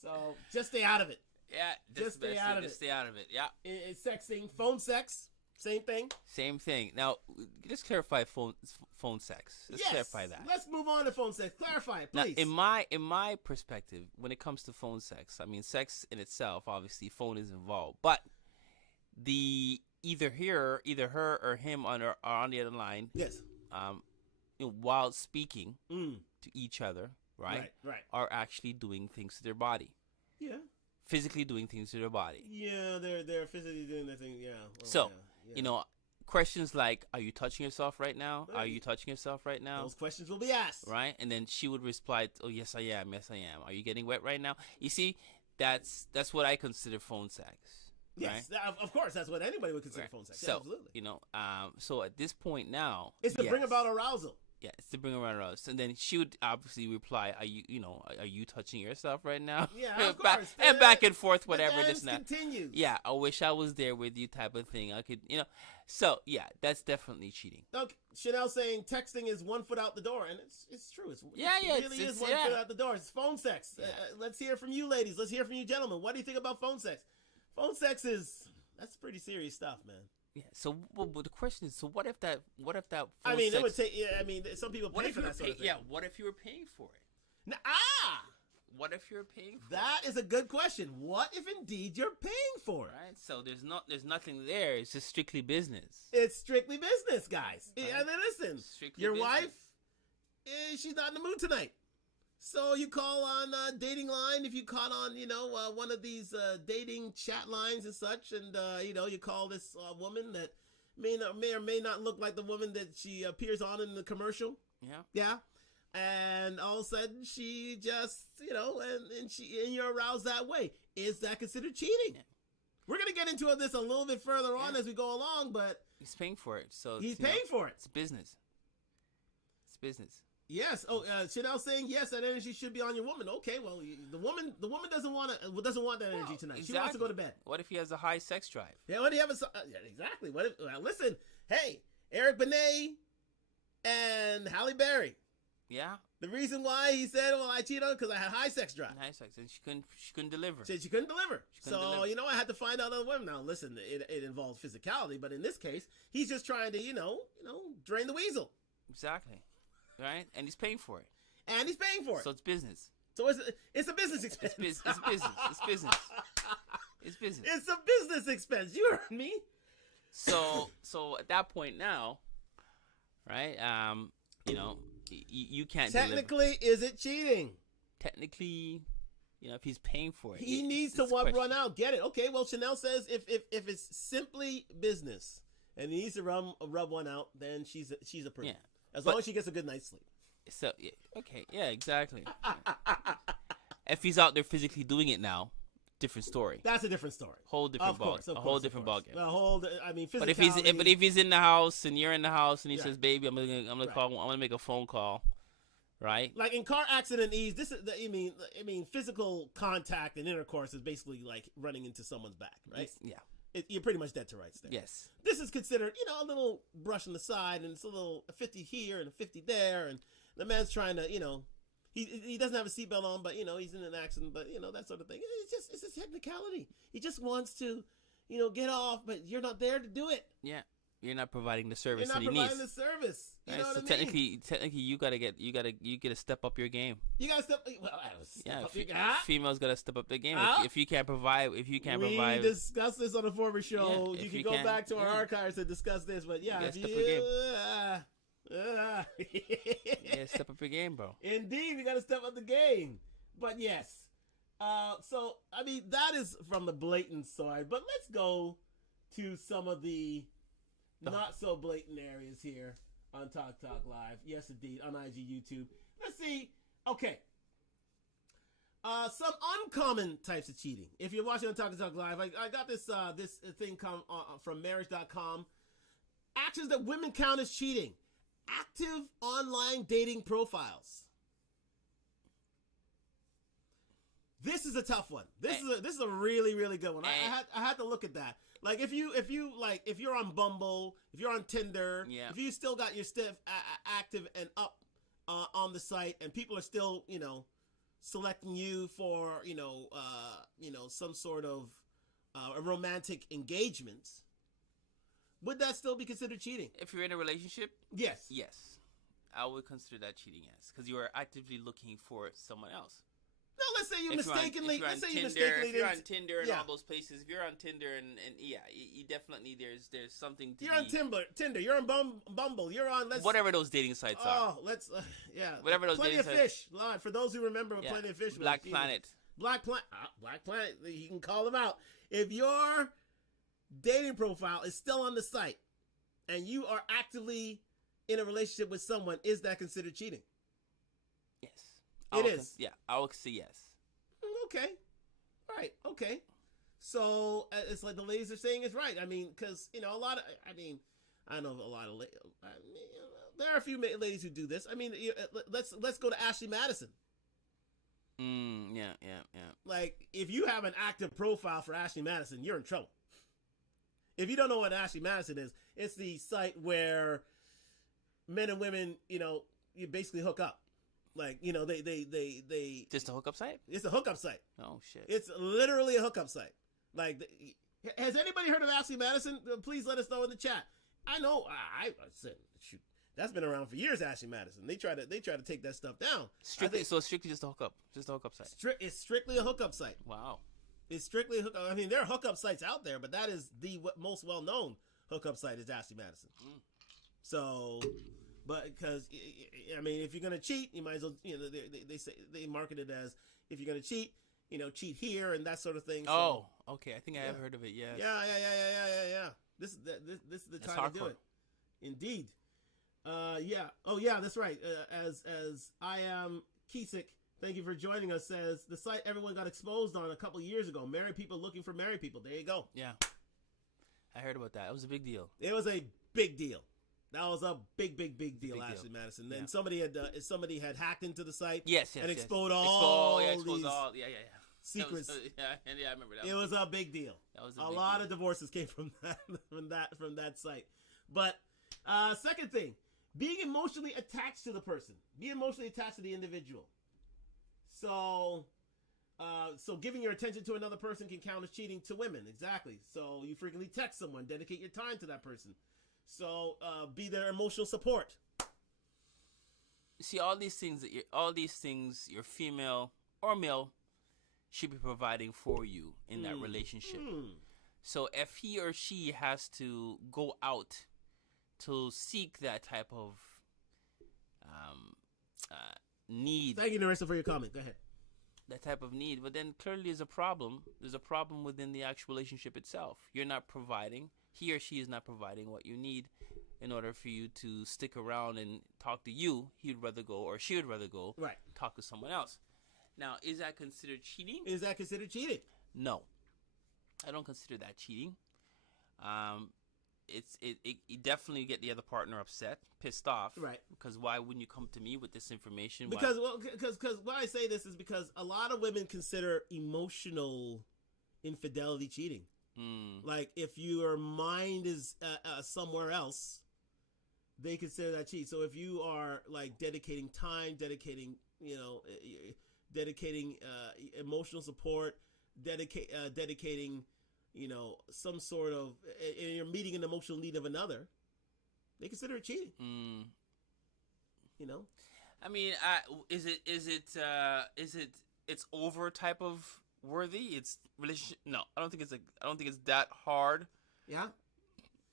So just stay out of it. Yeah, just stay out of it. Just stay out of it. Yeah. It's sexting, phone sex, same thing. Same thing. Now, just clarify phone sex. Let's clarify that. Let's move on to phone sex. Clarify it, please. Now, in my perspective, when it comes to phone sex, I mean, sex in itself, obviously, phone is involved, but either her or him are on the other line. Yes. While speaking to each other, right, are actually doing things to their body. Yeah. Physically doing things to their body. Yeah, they're physically doing their thing. Yeah. Well, so, questions like, "Are you touching yourself right now? Are you touching yourself right now?" Those questions will be asked. Right, and then she would reply, "Oh, yes, I am. Yes, I am. Are you getting wet right now?" You see, that's what I consider phone sex. Yes, right? Of course, that's what anybody would consider phone sex. So, absolutely. So at this point now, it's to bring about arousal. Yeah, it's to bring around arousal. And then she would obviously reply, "Are you touching yourself right now?" Yeah, of course. And back and forth, whatever. This continues. Yeah, I wish I was there with you, type of thing. I could, So yeah, that's definitely cheating. Okay, Chanel saying texting is 1 foot out the door, and it's true. It really is 1 foot out the door. It's phone sex. Yeah. Let's hear from you, ladies. Let's hear from you, gentlemen. What do you think about phone sex? Phone sex that's pretty serious stuff, man. Yeah. So, but the question is, so what if that? I mean, it would take. Yeah, I mean, some people pay for that sort of thing. Yeah. What if you were paying for it? What if you're paying for it? That is a good question. What if indeed you're paying for it? Right. So there's nothing there. It's just strictly business. It's strictly business, guys. Right. And then listen, your wife, she's not in the mood tonight. So you call on dating line if you caught on, one of these dating chat lines and such, and you call this woman that may or may not look like the woman that she appears on in the commercial. Yeah. Yeah. And all of a sudden she just, and you're aroused that way. Is that considered cheating? Yeah. We're gonna get into this a little bit further on as we go along, but he's paying for it, so he's paying for it. It's business. It's business. Yes. Oh, Chanel saying yes, that energy should be on your woman. Okay, well, the woman doesn't want that energy tonight. Exactly. She wants to go to bed. What if he has a high sex drive? Yeah. What do you have? Exactly. What if? Listen, hey, Eric Benet and Halle Berry. Yeah. The reason why he said, "Well, I cheated on her because I had high sex drive." High sex, and she couldn't deliver. She couldn't deliver. I had to find out other women. Now, listen, it involves physicality, but in this case, he's just trying to, drain the weasel. Exactly. Right, and he's paying for it. So it's business. So it's a business expense. It's business. It's business. It's business. It's a business expense. You heard me. So at that point now, right? You can't. Technically, is it cheating? Technically, if he's paying for it, he needs to run out. Get it? Okay. Well, Chanel says if it's simply business and he needs to rub one out, then she's approved. Yeah. As long as she gets a good night's sleep. So, okay. Yeah, exactly. If he's out there physically doing it now, different story. That's a different story. Whole different ballgame. A whole different ballgame. But if he's in the house and you're in the house and he says, "Baby, I'm gonna call. I'm gonna make a phone call," right? Like in car accident ease, this is physical contact and intercourse is basically like running into someone's back, right? Yeah. You're pretty much dead to rights there. Yes. This is considered, a little brush on the side, and it's a little 50 here and a 50 there, and the man's trying to, he doesn't have a seatbelt on, but, he's in an accident, but, that sort of thing. It's a technicality. He just wants to, get off, but you're not there to do it. Yeah. You're not providing the service that he needs. You're not providing the service. You know what I mean? Technically, you gotta step up your game. You gotta step up your game. Females gotta step up their game. If you can't provide, we discussed this on a former show. You can go back to our archives and discuss this. But step up your game, bro. Indeed, we gotta step up the game. But yes, that is from the blatant side. But let's go to some of the not so blatant areas here on Talk Live. Yes, indeed, on IG, YouTube. Let's see. Okay. Some uncommon types of cheating. If you're watching on Talk Live, I got this thing from marriage.com. Actions that women count as cheating. Active online dating profiles. This is a tough one. This is a really, really good one. I had to look at that. Like if you're on Bumble, if you're on Tinder, if you still got your stuff active and up on the site and people are still, selecting you for, some sort of a romantic engagement, would that still be considered cheating? If you're in a relationship? Yes. Yes. I would consider that cheating, yes. Because you are actively looking for someone else. No, let's say you mistakenly. Let's say you mistakenly. If you're on Tinder and all those places, if you're on Tinder and yeah, you definitely there's something. You're on Tinder. You're on Bumble. You're on whatever those dating sites are. Oh, let's whatever those Plenty dating of Fish. For those who remember, what Plenty of Fish. Black Planet. Black Planet. You can call them out if your dating profile is still on the site and you are actively in a relationship with someone. Is that considered cheating? Yes. It is. Yeah, I would say yes. Okay. All right. Okay. So it's like the ladies are saying it's right. I mean, because I know a lot of. There are a few ladies who do this. I mean, let's go to Ashley Madison. Yeah. Like, if you have an active profile for Ashley Madison, you're in trouble. If you don't know what Ashley Madison is, it's the site where men and women, you basically hook up. Like, they just a hookup site? It's a hookup site. Oh shit! It's literally a hookup site. Like, has anybody heard of Ashley Madison? Please let us know in the chat. I know. I said, shoot, that's been around for years. Ashley Madison. They try to take that stuff down. Strictly just a hookup, site. It's strictly a hookup site. Wow. It's strictly a hookup. I mean, there are hookup sites out there, but that is the most well known hookup site is Ashley Madison. So. But because, I mean, if you're going to cheat, you might as well, they say, they market it as, if you're going to cheat, cheat here and that sort of thing. So, okay. I think I have heard of it, yes. Yeah. This is the time to do it. Indeed. Yeah. Oh, yeah, that's right. As I am Kesik, thank you for joining us, says, the site everyone got exposed on a couple years ago. Married people looking for married people. There you go. Yeah. I heard about that. It was a big deal. It was a big deal. That was a big deal, Ashley Madison. Then somebody had hacked into the site, and exposed all these secrets. I remember that. It was a big deal. That was a lot of divorces came from that site. But second thing, being emotionally attached to the person, be emotionally attached to the individual. So giving your attention to another person can count as cheating to women. Exactly. So you frequently text someone, dedicate your time to that person. So, be their emotional support. See, all these things your female or male should be providing for you in that relationship. So if he or she has to go out to seek that type of need. Thank you, Narissa, for your comment. Go ahead. That type of need, but then clearly there's a problem. There's a problem within the actual relationship itself. You're not providing. He or she is not providing what you need in order for you to stick around and talk to you. He'd rather go, or she would rather go, talk to someone else. Now, is that considered cheating? Is that considered cheating? No, I don't consider that cheating. You definitely get the other partner upset, pissed off, right? Because why wouldn't you come to me with this information? Because why I say this is because a lot of women consider emotional infidelity cheating. Like, if your mind is somewhere else, they consider that cheat. So if you are like dedicating time, dedicating emotional support, dedicating some sort of, and you're meeting an emotional need of another, they consider it cheating. I mean, it's over type of worthy? It's relationship? No, I don't think it's that hard. Yeah.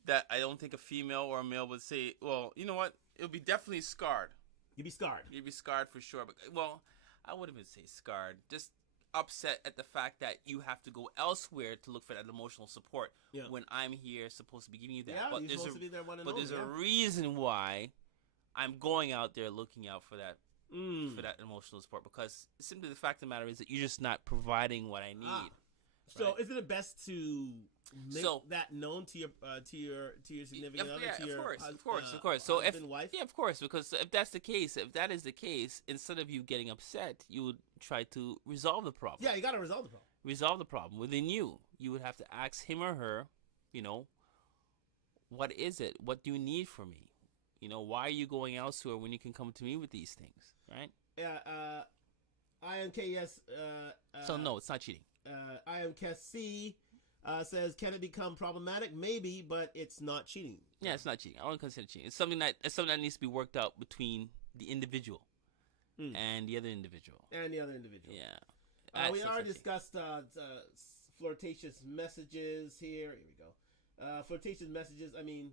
That I don't think a female or a male would say, well, you know what? It would be definitely scarred. You'd be scarred. You'd be scarred for sure. But, well, I wouldn't even say scarred. Just upset at the fact that you have to go elsewhere to look for that emotional support when I'm here supposed to be giving you that. Yeah, but you're supposed to be there one and But only, there's a reason why I'm going out there looking out for that emotional support, because simply the fact of the matter is that you're just not providing what I need. So isn't it best to make that known to your significant other? Of course. So husband, wife? Yeah, of course, because if that is the case, instead of you getting upset, you would try to resolve the problem. Yeah, you got to resolve the problem. Resolve the problem within you. You would have to ask him or her, what is it? What do you need from me? You know, why are you going elsewhere when you can come to me with these things, right? Yeah. IMKS. So no, it's not cheating. IMKC says, can it become problematic? Maybe, but it's not cheating. Yeah, it's not cheating. I don't consider cheating. It's something that needs to be worked out between the individual and the other individual. Yeah. We already discussed flirtatious messages here. Here we go. Flirtatious messages. I mean,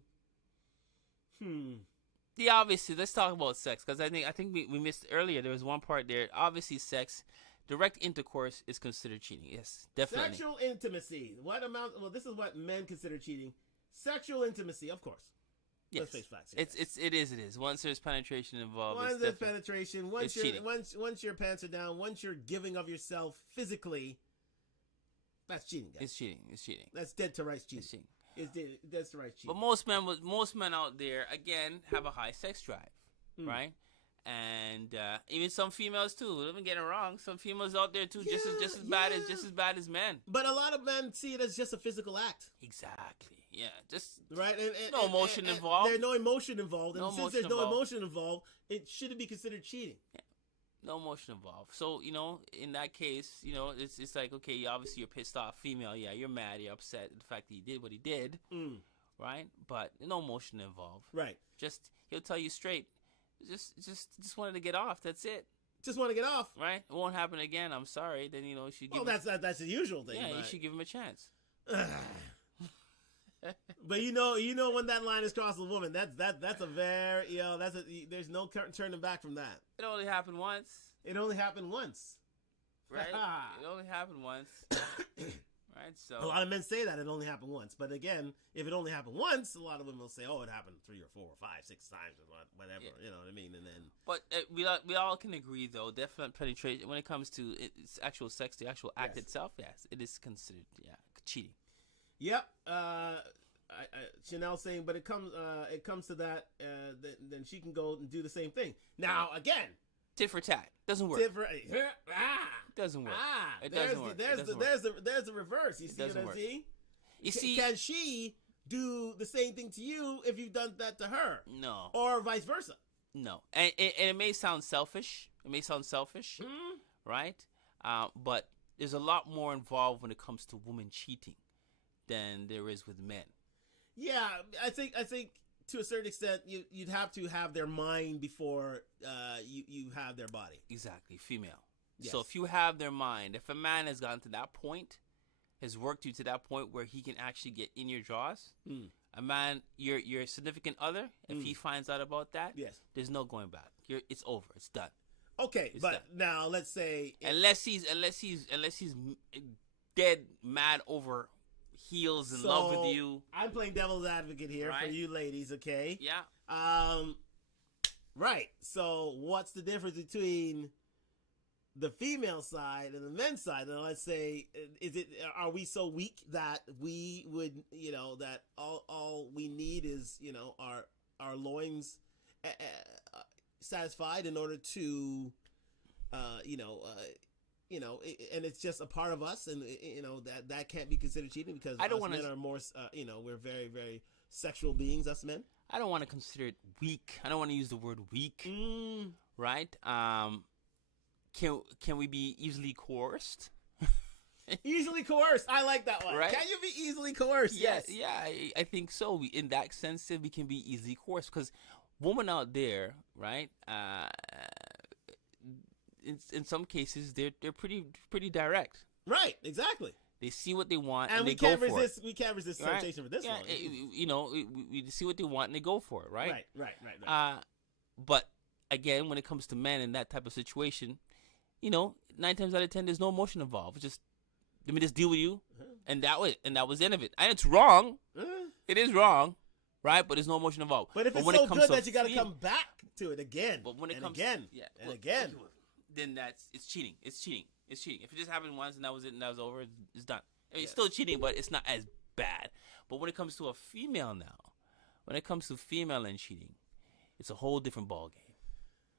Yeah, obviously, let's talk about sex, because I think we missed earlier. There was one part there. Obviously, sex, direct intercourse is considered cheating. Yes, definitely. Sexual intimacy. What amount? Well, this is what men consider cheating. Sexual intimacy, of course. Yes. Let's face facts. It is. Once there's penetration involved, once there's penetration, once your pants are down, once you're giving of yourself physically, that's cheating, guys. It's cheating. That's dead to rights cheating. It's cheating. That's the right cheating. But most men out there, again, have a high sex drive, right? And even some females too. Don't get it wrong. Some females out there too, just as bad as men. But a lot of men see it as just a physical act. Exactly. Yeah. Just right. And no emotion involved. There's no emotion involved. And since there's no emotion involved, it shouldn't be considered cheating. Yeah. No emotion involved. So, you know, in that case, you know, it's like, okay, obviously you're pissed off, female. Yeah, you're mad. You're upset at the fact that he did what he did. Right? But no emotion involved. Right. Just, he'll tell you straight. Just wanted to get off. That's it. Just want to get off. Right? It won't happen again. I'm sorry. Then, you know, you should give that's the usual thing. Yeah, you should give him a chance. But you know when that line is crossed with a woman, that's a very, there's no turning back from that. It only happened once. Right? It only happened once. Right? So a lot of men say that it only happened once, but again, if it only happened once, a lot of women will say, "Oh, it happened 3 or 4 or 5, 6 times, or whatever." Yeah. You know what I mean? And then, but we all can agree, though, definite penetration when it comes to it's actual sex, the actual act itself. Yes, it is considered cheating. Yep. Chanel saying, but it comes to that, then she can go and do the same thing. Now again, tit for tat doesn't work. Doesn't work. It doesn't work. There's the reverse. You see what I see? You see, can she do the same thing to you if you've done that to her? No. Or vice versa? No. And it may sound selfish. Right? But there's a lot more involved when it comes to women cheating than there is with men. Yeah, I think to a certain extent you'd have to have their mind before you have their body. Exactly, female. Yes. So if you have their mind, if a man has gotten to that point, has worked you to that point where he can actually get in your jaws, a man, your significant other, if he finds out about that, there's no going back. It's over. It's done. Okay, but done. Now let's say unless he's dead mad over heels in love with you. I'm playing devil's advocate here for you ladies, okay? Yeah. Right. So what's the difference between the female side and the men's side? And let's say, are we so weak that we would, that all we need is, our loins satisfied in order to, and it's just a part of us, and that can't be considered cheating because men are more, we're very, very sexual beings, us men. I don't want to consider it weak. I don't want to use the word weak, right? Can we be easily coerced? Easily coerced. I like that one. Right? Can you be easily coerced? Yes. Yeah, I think so. In that sense, we can be easily coerced because women out there, right? In some cases, they're pretty direct. Right. Exactly. They see what they want and they go for it. We can't resist temptation for this one. We see what they want and they go for it. Right. Right. But again, when it comes to men in that type of situation, 9 times out of 10, there's no emotion involved. It's just, let me just deal with you, and that was the end of it. And it's wrong. It is wrong, right? But there's no emotion involved. But if it's so good that you got to come back to it again, but when it comes again, again, then it's cheating. It's cheating. If it just happened once and that was it and that was over, it's done. I mean, it's still cheating, but it's not as bad. But when it comes to a female now, when it comes to female and cheating, it's a whole different ballgame.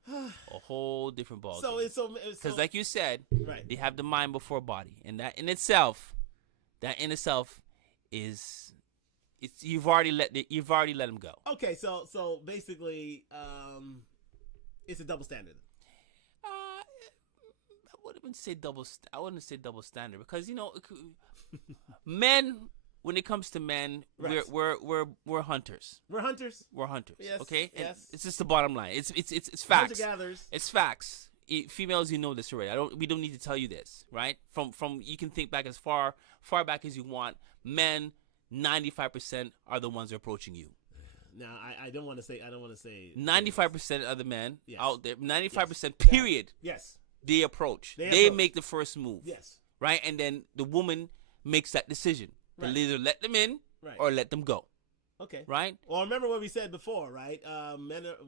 A whole different ball. Because, like you said, they have the mind before body, and that in itself is you've already let them go. Okay, so basically, it's a double standard. I wouldn't say double standard because men. When it comes to men, right. we're hunters. We're hunters. We're hunters. Yes. Okay. Yes. And it's just the bottom line. It's facts. Hunter-gatherers. It's facts. Females, you know this already. We don't need to tell you this, right? From you can think back as far back as you want. Men, 95% are the ones approaching you. Now, I don't want to say. 95% of the men out there. 95%. Yes. Period. Yes. They approach. They make the first move. Yes. Right, and then the woman makes that decision. Right. They'll either let them in or let them go. Okay. Right? Well, remember what we said before, right?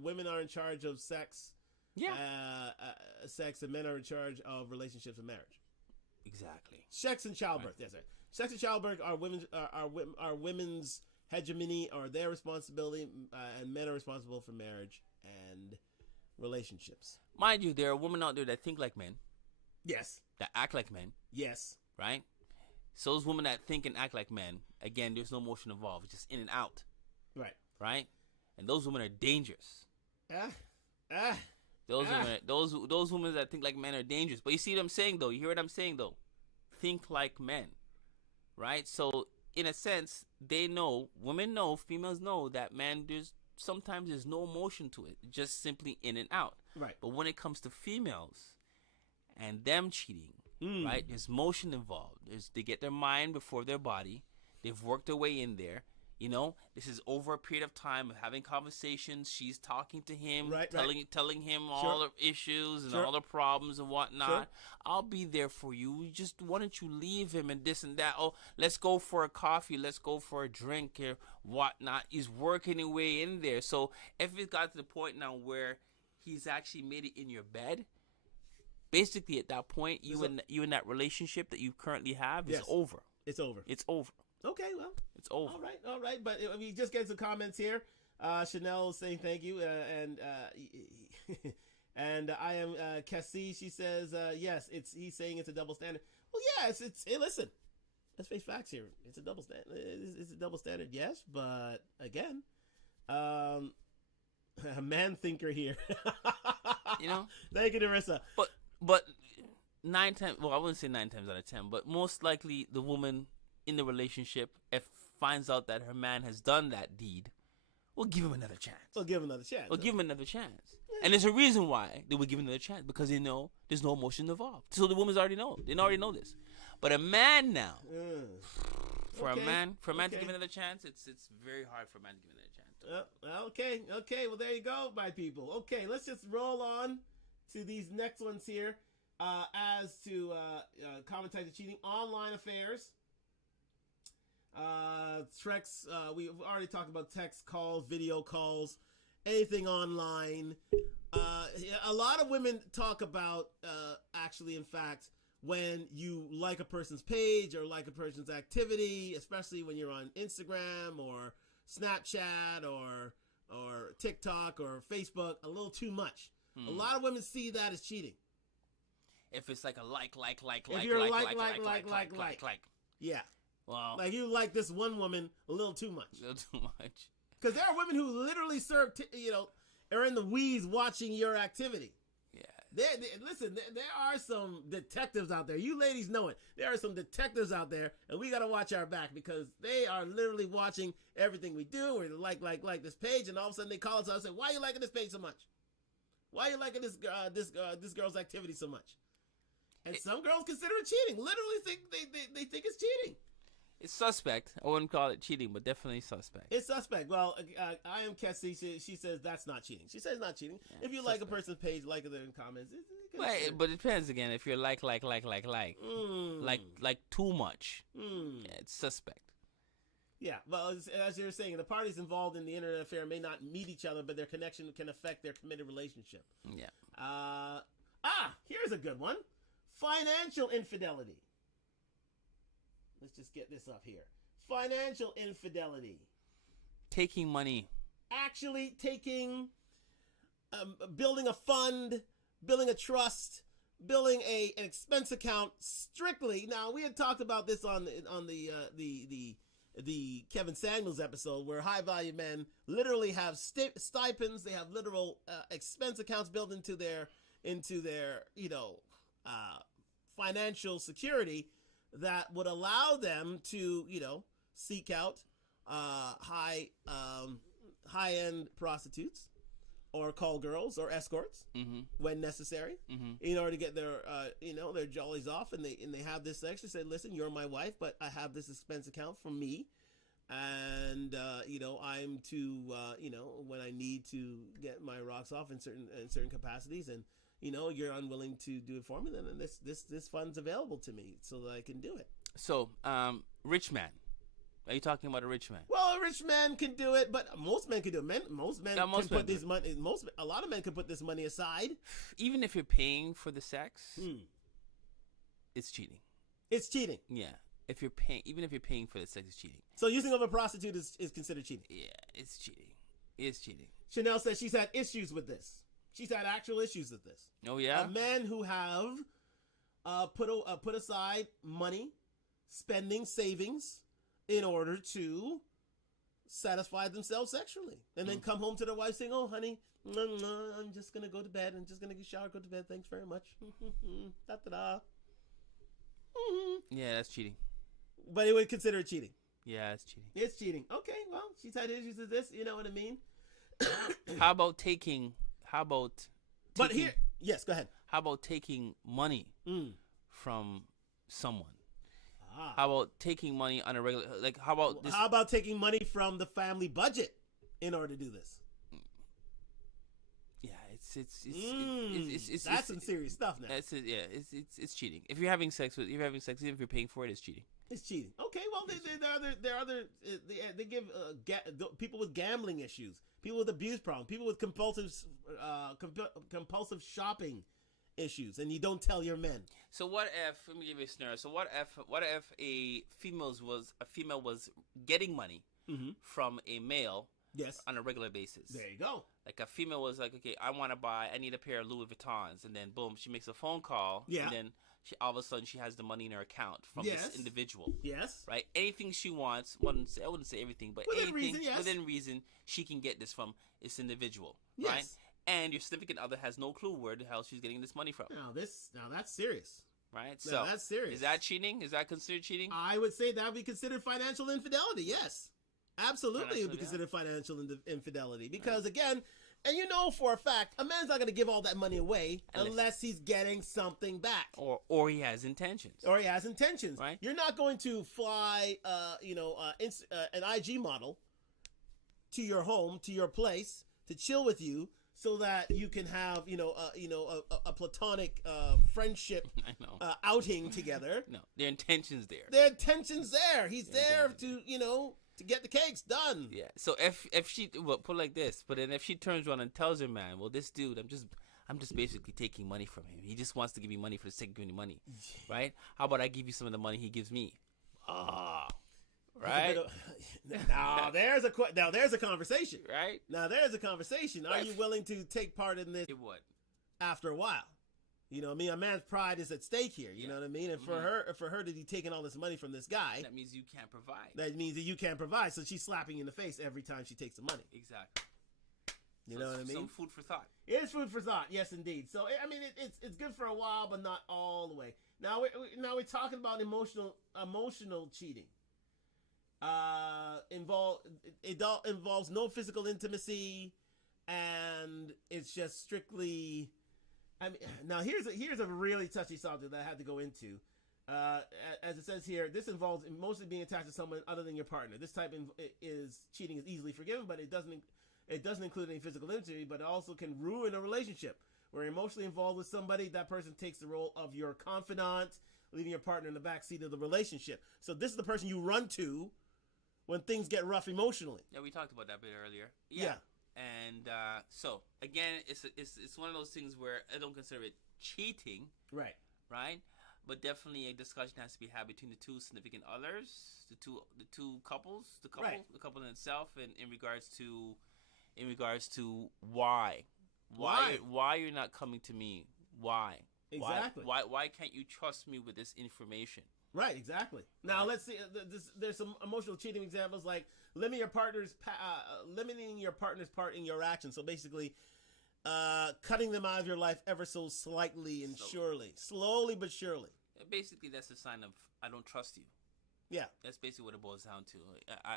Women are in charge of sex. Yeah. Sex, and men are in charge of relationships and marriage. Exactly. Sex and childbirth. Right. Yes, right. Sex and childbirth are women's hegemony or their responsibility, and men are responsible for marriage and relationships. Mind you, there are women out there that think like men. Yes. That act like men. Yes. Right? So those women that think and act like men, again, there's no emotion involved. It's just in and out. Right. Right? And those women are dangerous. Those women that think like men are dangerous. But you see what I'm saying, though? You hear what I'm saying, though? Think like men. Right? So, in a sense, they know, women know, females know that, man, sometimes there's no emotion to it. Just simply in and out. Right. But when it comes to females and them cheating, right? There's motion involved. They get their mind before their body. They've worked their way in there. This is over a period of time of having conversations. She's talking to him, telling him all the issues and all the problems and whatnot. Sure. I'll be there for you. Just why don't you leave him and this and that? Oh, let's go for a coffee. Let's go for a drink or whatnot. He's working his way in there. So if it got to the point now where he's actually made it in your bed, basically, at that point, you in that relationship that you currently have is over. It's over. It's over. Okay, well, it's over. All right. But we just get some comments here. Chanel is saying thank you, and I am Cassie. She says yes. He's saying it's a double standard. Well, yeah. Hey, listen, let's face facts here. It's a double standard. It's a double standard. Yes, but again, a man thinker here. Thank you, Narissa. But 9 times, well, I wouldn't say 9 times out of 10, but most likely the woman in the relationship, if finds out that her man has done that deed, will give him another chance. Yeah. And there's a reason why they would give him another chance, because they know there's no emotion involved. So the women's already know. They already know this. But a man now, for a man to give another chance, it's very hard for a man to give another chance. Okay. Well, there you go, my people. Okay, let's just roll on to these next ones here. As to commentator cheating, online affairs, Trex, we've already talked about text calls, video calls, anything online. A lot of women talk about actually, in fact, when you like a person's page or like a person's activity, especially when you're on Instagram or Snapchat or TikTok or Facebook, a little too much. A lot of women see that as cheating. If it's like a like. If you're like. Yeah. Well, like you like this one woman a little too much. Because there are women who literally are in the weeds watching your activity. Yeah. Listen, there are some detectives out there. You ladies know it. There are some detectives out there, and we got to watch our back because they are literally watching everything we do. Or like this page, and all of a sudden they call us out and say, "Why are you liking this page so much? Why are you liking this girl's activity so much?" And some girls consider it cheating. Literally think they think it's cheating. It's suspect. I wouldn't call it cheating, but definitely suspect. It's suspect. Well, I am Cassie. She says that's not cheating. She says it's not cheating. Yeah, if you like a person's page, like it in comments. But it depends again. If you're like too much, yeah, it's suspect. Yeah, well, as you're saying, the parties involved in the internet affair may not meet each other, but their connection can affect their committed relationship. Yeah. Here's a good one. Financial infidelity. Let's just get this up here. Financial infidelity. Taking money. Actually taking, building a fund, building a trust, building an expense account strictly. Now, we had talked about this on the the Kevin Samuels episode, where high value men literally have stipends. They have literal expense accounts built into their financial security that would allow them to seek out high end prostitutes or call girls or escorts when necessary in order to get their their jollies off, and they have this section say, listen, you're my wife, but I have this expense account for me, and I'm to when I need to get my rocks off in certain capacities, and you're unwilling to do it for me, then this fund's available to me so that I can do it. So rich man. Are you talking about a rich man? Well, a rich man can do it, but most men can do it. Most men can put this money. A lot of men can put this money aside. Even if you're paying for the sex, it's cheating. It's cheating. Yeah, even if you're paying for the sex, it's cheating. So using of a prostitute is considered cheating. Yeah, it's cheating. It's cheating. Chanel says she's had issues with this. She's had actual issues with this. Oh yeah. Men who have put aside money, spending, savings, in order to satisfy themselves sexually, and then come home to their wife saying, "Oh, honey, I'm just gonna go to bed. I'm just gonna get showered, go to bed. Thanks very much." Da da da. Yeah, that's cheating. But it would consider it cheating. Yeah, it's cheating. It's cheating. Okay, well, she's had issues with this. You know what I mean? How about taking? But here, yes, go ahead. How about taking money from someone? How about taking money on a regular? Like, how about this? How about taking money from the family budget in order to do this? Yeah, it's that's some serious stuff now. It's cheating. If you're having sex, even if you're paying for it, it's cheating. It's cheating. Okay, well, they give people with gambling issues, people with abuse problems, people with compulsive shopping issues, and you don't tell your men. So what if? Let me give you a scenario. So what if a female was getting money from a male? Yes. On a regular basis. There you go. Like a female was like, okay, I need a pair of Louis Vuittons, and then boom, she makes a phone call. Yeah. And then all of a sudden she has the money in her account from this individual. Yes. Right. Anything she wants. I wouldn't say everything, but within reason, she can get this from this individual. Yes. Right. And your significant other has no clue where the hell she's getting this money from. Now that's serious. Right? So that's serious. Is that cheating? Is that considered cheating? I would say that would be considered financial infidelity. Yes. Absolutely, it would be considered financial infidelity because, again, and for a fact, a man's not going to give all that money away unless he's getting something back, or he has intentions. Right? You're not going to fly, an IG model to your home, to your place, to chill with you, so that you can have, a platonic friendship outing together. No, their intentions there. He's there to get the cakes done. Yeah. So if she put it like this, but then if she turns around and tells her man, well, this dude, I'm just basically taking money from him. He just wants to give me money for the sake of giving me money, right? How about I give you some of the money he gives me? Right. Now there's a conversation. Right. Now there's a conversation. Are you willing to take part in this? It would. After a while. A man's pride is at stake here. You know what I mean? And for her to be taking all this money from this guy, that means you can't provide. That means that you can't provide. So she's slapping you in the face every time she takes the money. Exactly. You know what I mean? Some food for thought. It is food for thought. Yes, indeed. So it's good for a while, but not all the way. Now we're talking about emotional cheating. It involves no physical intimacy, and it's just strictly. Now here's a really touchy subject that I had to go into. As it says here, this involves mostly being attached to someone other than your partner. This type is cheating is easily forgiven, but it doesn't include any physical intimacy, but it also can ruin a relationship. Where you're emotionally involved with somebody, that person takes the role of your confidant, leaving your partner in the backseat of the relationship. So this is the person you run to when things get rough emotionally. Yeah, we talked about that bit earlier. Yeah. And so again, it's one of those things where I don't consider it cheating, right? But definitely a discussion has to be had between the two significant others, the two couples, the couple in itself, and in regards to why you're not coming to me, why exactly why can't you trust me with this information? Right, exactly. Now let's see. There's some emotional cheating examples like limiting your partner's part in your actions. So basically, cutting them out of your life ever so slightly and slowly but surely. Basically, that's a sign of I don't trust you. Yeah, that's basically what it boils down to.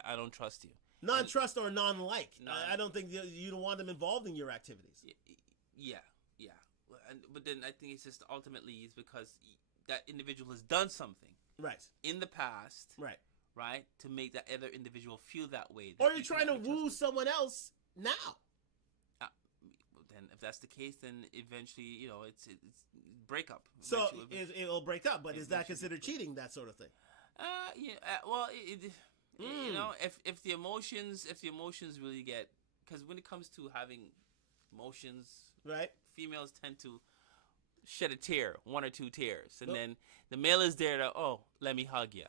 I don't trust you. Non-trust or non-like. I don't think you don't want them involved in your activities. Yeah. But then I think it's just ultimately it's because that individual has done something. Right. In the past. Right. Right? To make that other individual feel that way. Or you're trying to woo someone else now. Then if that's the case, then eventually, it's breakup. So it'll break up, but is that considered cheating, that sort of thing? Well, if the emotions really get, because when it comes to having emotions, right, females tend to shed a tear, 1 or 2 tears, and then the male is there to, let me hug you,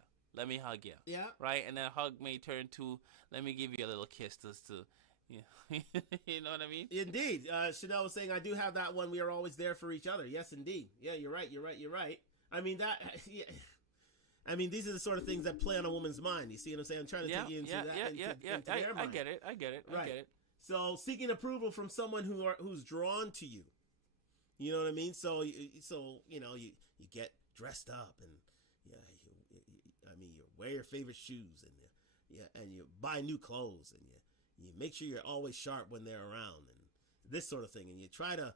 yeah, right, and that hug may turn to, let me give you a little kiss, just to, you know what I mean? Indeed. Chanel was saying, I do have that one. We are always there for each other. Yes, indeed. Yeah, you're right. I mean that. Yeah. I mean, these are the sort of things that play on a woman's mind. You see what I'm saying? I'm trying to take you into that. Into their mind. I get it. Right. I get it. So seeking approval from someone who's drawn to you. You know what I mean? So you get dressed up and you wear your favorite shoes and you buy new clothes and you make sure you're always sharp when they're around and this sort of thing, and you try to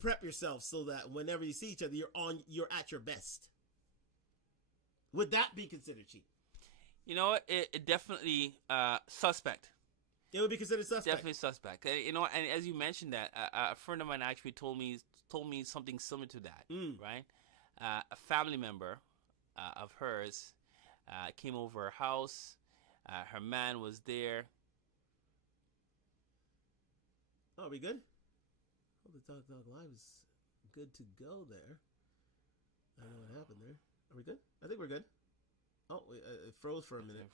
prep yourself so that whenever you see each other you're at your best. Would that be considered cheating? You know what? It definitely suspect. It would be considered suspect. Definitely suspect. And as you mentioned that, a friend of mine actually told me something similar to that. Right? A family member of hers came over her house. Her man was there. Oh, are we good? Oh, the Talk Live is good to go there. I don't know what happened there. Are we good? I think we're good. Oh, it froze for a minute.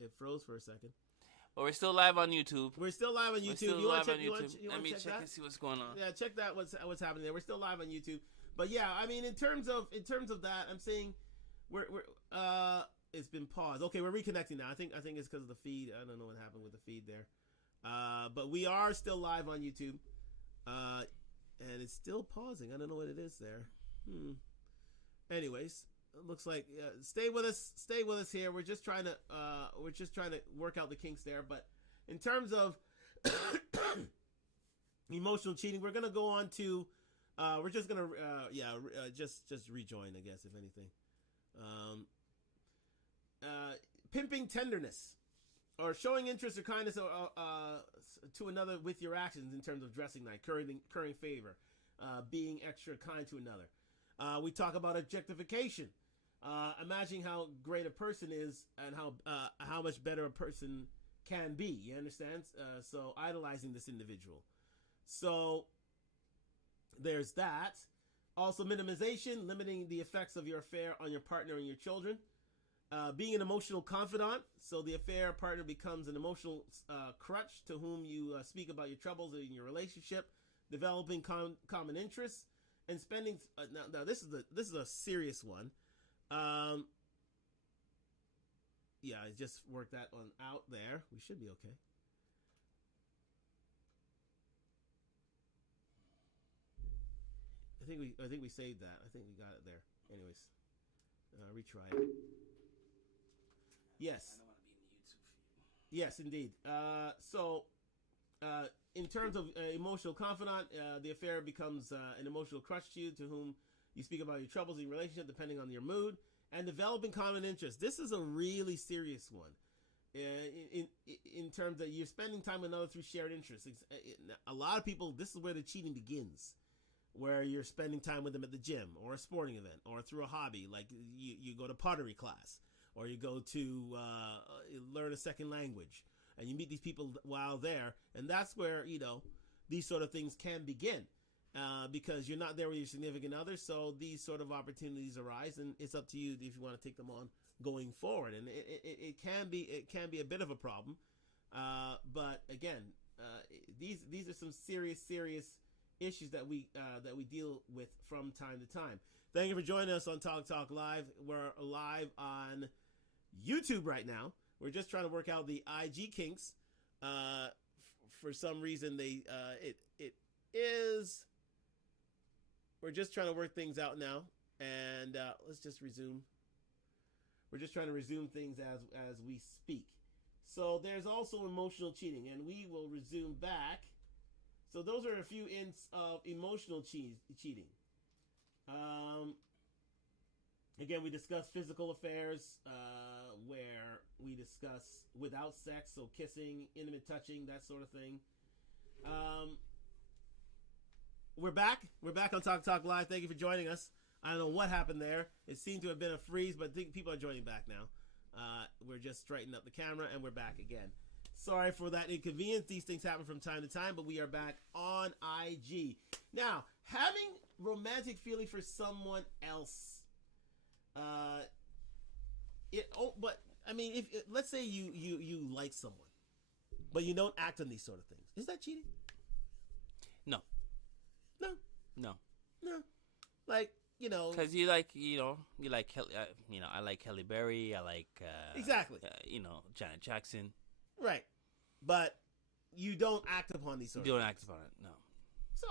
It froze for a second. But we're still live on YouTube. We're still live on YouTube. You want to check and see what's going on? Yeah, check that. What's happening there? We're still live on YouTube. But yeah, I mean, in terms of that, I'm saying we're it's been paused. Okay, we're reconnecting now. I think it's because of the feed. I don't know what happened with the feed there. But we are still live on YouTube. And it's still pausing. I don't know what it is there. Anyways, it looks like stay with us here. We're just trying to work out the kinks there. But in terms of emotional cheating, we're gonna go on to we're just gonna just rejoin, I guess, if anything. Pimping tenderness or showing interest or kindness to another with your actions in terms of dressing nice, currying favor, being extra kind to another. We talk about objectification, imagining how great a person is and how much better a person can be. You understand? So idolizing this individual. So there's that. Also minimization, limiting the effects of your affair on your partner and your children. Being an emotional confidant, so the affair partner becomes an emotional crutch to whom you speak about your troubles in your relationship. Developing common interests and spending. Now this is a serious one. Yeah, I just worked that one out there. We should be okay. I think we saved that. I think we got it there. Anyways, retry it. Yes. I don't want to be in the YouTube feed. Yes, indeed. So, in terms of emotional confidant, the affair becomes an emotional crutch to you, to whom you speak about your troubles in your relationship, depending on your mood, and developing common interests. This is a really serious one. In terms that you're spending time with another through shared interests. A lot of people, this is where the cheating begins, where you're spending time with them at the gym or a sporting event or through a hobby, like you go to pottery class. Or you go to learn a second language, and you meet these people while there, and that's where these sort of things can begin, because you're not there with your significant other. So these sort of opportunities arise, and it's up to you if you want to take them on going forward. And it can be a bit of a problem, but again, these are some serious issues that we deal with from time to time. Thank you for joining us on Talk Live. We're live on YouTube right now. We're just trying to work out the IG kinks. For some reason, it is. We're just trying to work things out now, and let's just resume. We're just trying to resume things as we speak. So there's also emotional cheating, and we will resume back. So those are a few hints of emotional cheating. Again, we discuss physical affairs, where we discuss without sex, so kissing, intimate touching, that sort of thing. We're back. We're back on Talk Live. Thank you for joining us. I don't know what happened there. It seemed to have been a freeze, but I think people are joining back now. We're just straightening up the camera, and we're back again. Sorry for that inconvenience. These things happen from time to time, but we are back on IG. Now, having romantic feeling for someone else. But I mean, if let's say you like someone, but you don't act on these sort of things, is that cheating? No. Like, you know, because you like I like Halle Berry. I like exactly. Janet Jackson. Right, but you don't act upon these sort. You of don't things. act upon it. No. So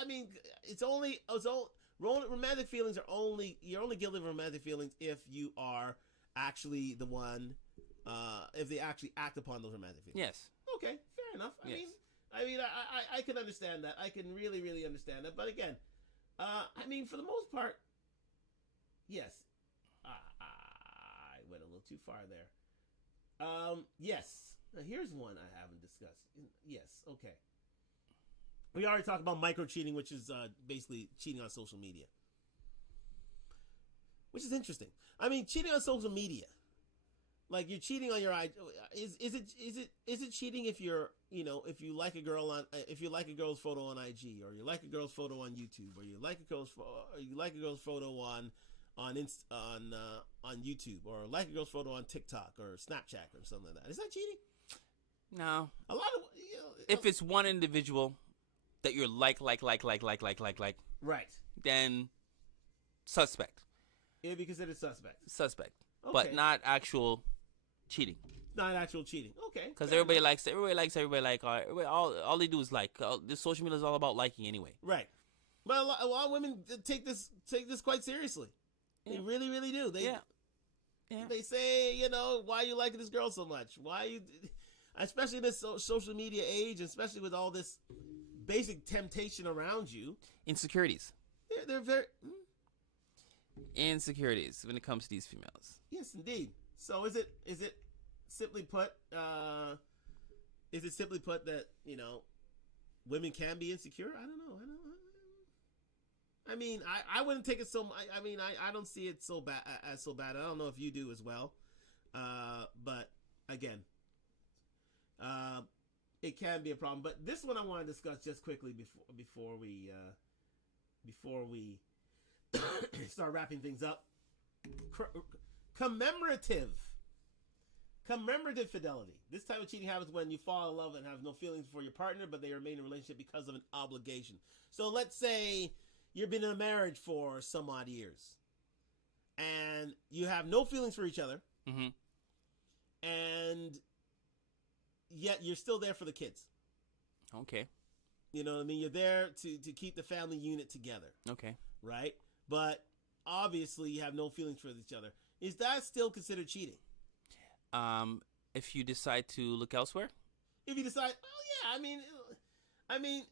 I mean, it's only romantic feelings are you're only guilty of romantic feelings if you are actually the one, if they actually act upon those romantic feelings. Yes. Okay, fair enough. Yes. I can understand that. I can really, really understand that. But again, I mean, for the most part, yes. I went a little too far there. Yes. Now, here's one I haven't discussed. Yes. Okay. We already talked about micro cheating, which is basically cheating on social media, which is interesting. I mean, cheating on social media, like you're cheating on your is it cheating if if you like a girl's photo on IG, or you like a girl's photo on YouTube, or you like a girl's photo on YouTube, or like a girl's photo on TikTok or Snapchat or something like that? Is that cheating? No. A lot of if it's one individual that you're like, right, then suspect. It'd be considered suspect. Okay. But not actual cheating. Not actual cheating. Okay. Because everybody likes. All they do is like. This social media is all about liking anyway. Right. But a lot of women take this quite seriously. Yeah. They really, really do. They say, why are you liking this girl so much? Why you, especially in this social media age, especially with all this basic temptation around you. Insecurities. They're very insecurities when it comes to these females. Yes, indeed. So is it simply put that women can be insecure? I don't know. I mean, I wouldn't take it so. I mean, I don't see it so bad. I don't know if you do as well. But again, it can be a problem. But this one I want to discuss just quickly before we start wrapping things up. Commemorative fidelity. This type of cheating happens when you fall in love and have no feelings for your partner, but they remain in a relationship because of an obligation. So let's say you've been in a marriage for some odd years, and you have no feelings for each other, mm-hmm. and yet you're still there for the kids. Okay. You know what I mean? You're there to keep the family unit together. Okay. Right? But obviously you have no feelings for each other. Is that still considered cheating? If you decide to look elsewhere? If you decide, oh yeah, I mean,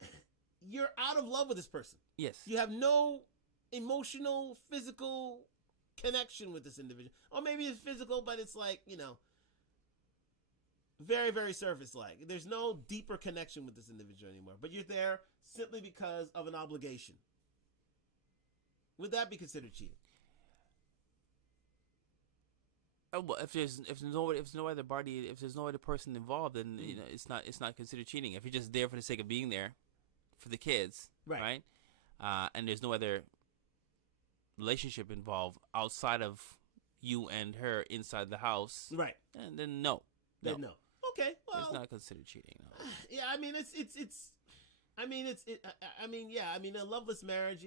you're out of love with this person. Yes. You have no emotional, physical connection with this individual. Or maybe it's physical, but it's like, very, very surface-like. There's no deeper connection with this individual anymore. But you're there simply because of an obligation. Would that be considered cheating? Well, if there's no other person involved, then it's not considered cheating. If you're just there for the sake of being there, for the kids, right? And there's no other relationship involved outside of you and her inside the house, right? And then no. Okay, well, it's not considered cheating. No. Yeah, I mean it's I mean, a loveless marriage.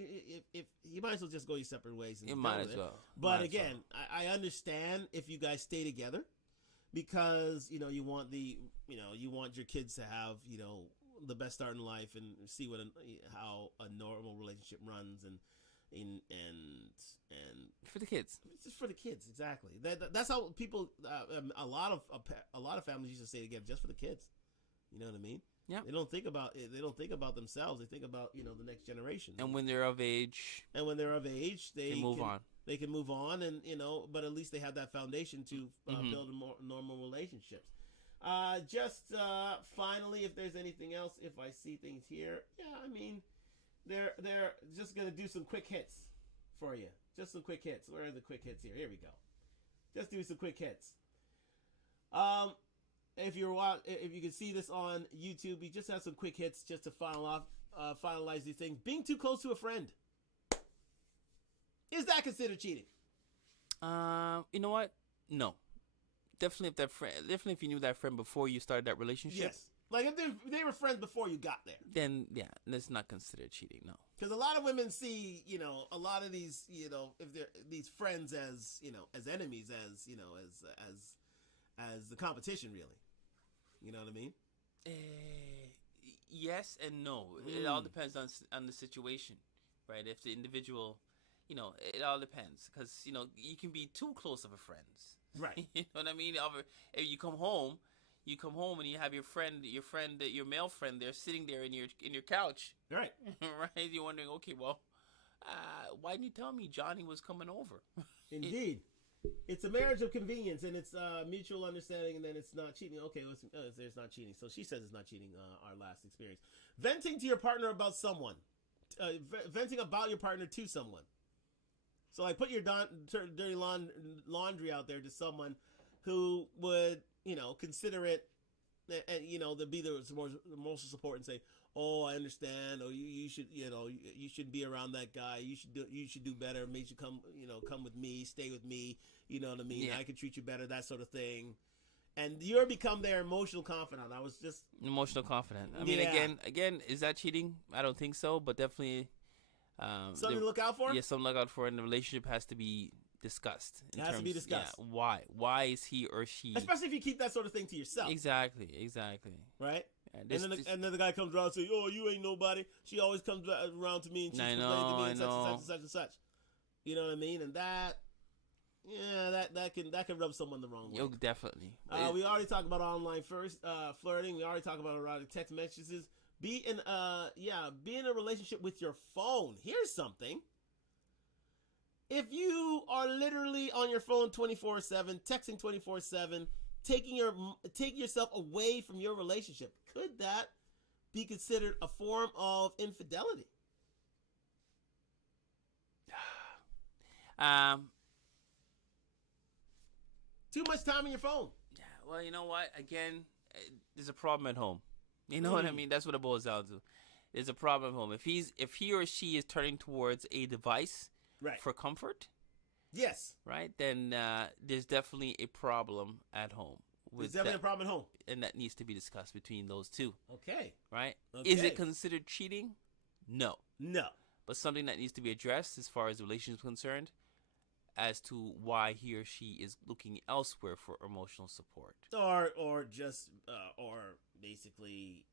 If you might as well just go your separate ways. And you might as well. But again, I understand if you guys stay together, because you want your kids to have the best start in life and see how a normal relationship runs and for the kids. It's just for the kids, exactly. That's how people. A lot of families used to stay together just for the kids. You know what I mean? Yeah. They don't think about it. They don't think about themselves. They think about the next generation. And when they're of age. They move on. They can move on, and but at least they have that foundation to build a more normal relationships. Just finally, if there's anything else, if I see things here, I mean, they're just gonna do some quick hits for you. Just some quick hits. Where are the quick hits here? Here we go. Just do some quick hits. If you can see this on YouTube, we just have some quick hits just to finalize these things. Being too close to a friend. Is that considered cheating? You know what? No. Definitely if you knew that friend before you started that relationship. Yes. Like if they were friends before you got there. Then that's not considered cheating, no. Because a lot of women see, a lot of these, if they're these friends as, as enemies, as the competition, really. You know what I mean? Yes and no. It all depends on the situation, right? If the individual, it all depends, because you can be too close of a friend, right? You know what I mean? If you come home and you have your male friend there sitting there in your couch, right? Right? You're wondering, okay, well, why didn't you tell me Johnny was coming over? Indeed. It's a marriage of convenience, and it's mutual understanding, and then it's not cheating. Okay, it's not cheating. So she says it's not cheating, our last experience. Venting to your partner about someone. Venting about your partner to someone. So, like, put your dirty laundry out there to someone who would, consider it, and, to be the emotional support and say, oh, I understand. Or you should, you should be around that guy. You should do better. Maybe you should come with me, stay with me. You know what I mean? Yeah. I can treat you better, that sort of thing. And you're become their emotional confidant. I was just emotional confidant. I mean, again, is that cheating? I don't think so, but definitely something to look out for. Yeah, something to look out for, and the relationship has to be discussed. It has to be discussed. Yeah, why? Why is he or she? Especially if you keep that sort of thing to yourself. Exactly. Right? And then the guy comes around and says, oh, you ain't nobody. She always comes around to me and she's complaining to me and such and such. You know what I mean? And that can rub someone the wrong way. Oh, definitely. We already talked about online flirting. We already talked about erotic text messages. Be in a relationship with your phone. Here's something. If you are literally on your phone 24/7, texting 24/7, taking yourself away from your relationship, could that be considered a form of infidelity? Too much time on your phone. Yeah. Well, you know what? Again, there's a problem at home. You know what I mean? That's what it boils down to. There's a problem at home. If he or she is turning towards a device for comfort, yes, right, then there's definitely a problem at home. There's definitely a problem at home, and that needs to be discussed between those two. Okay. Right? Okay. Is it considered cheating? No. No. But something that needs to be addressed as far as the relationship is concerned, as to why he or she is looking elsewhere for emotional support, or just or basically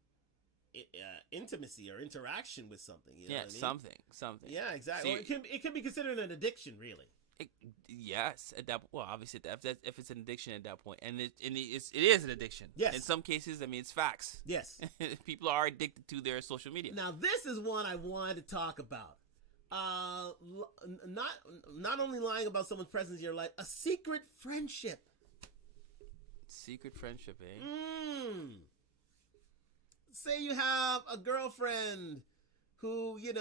intimacy or interaction with something. You know what I mean? something. Yeah, exactly. Well, it can be considered an addiction, really. Yes, at that. Well, obviously, if it's an addiction at that point, and it is an addiction. Yes. In some cases, I mean, it's facts. Yes. People are addicted to their social media. Now, this is one I wanted to talk about. Not only lying about someone's presence in your life, a secret friendship. Secret friendship, eh? Say you have a girlfriend who you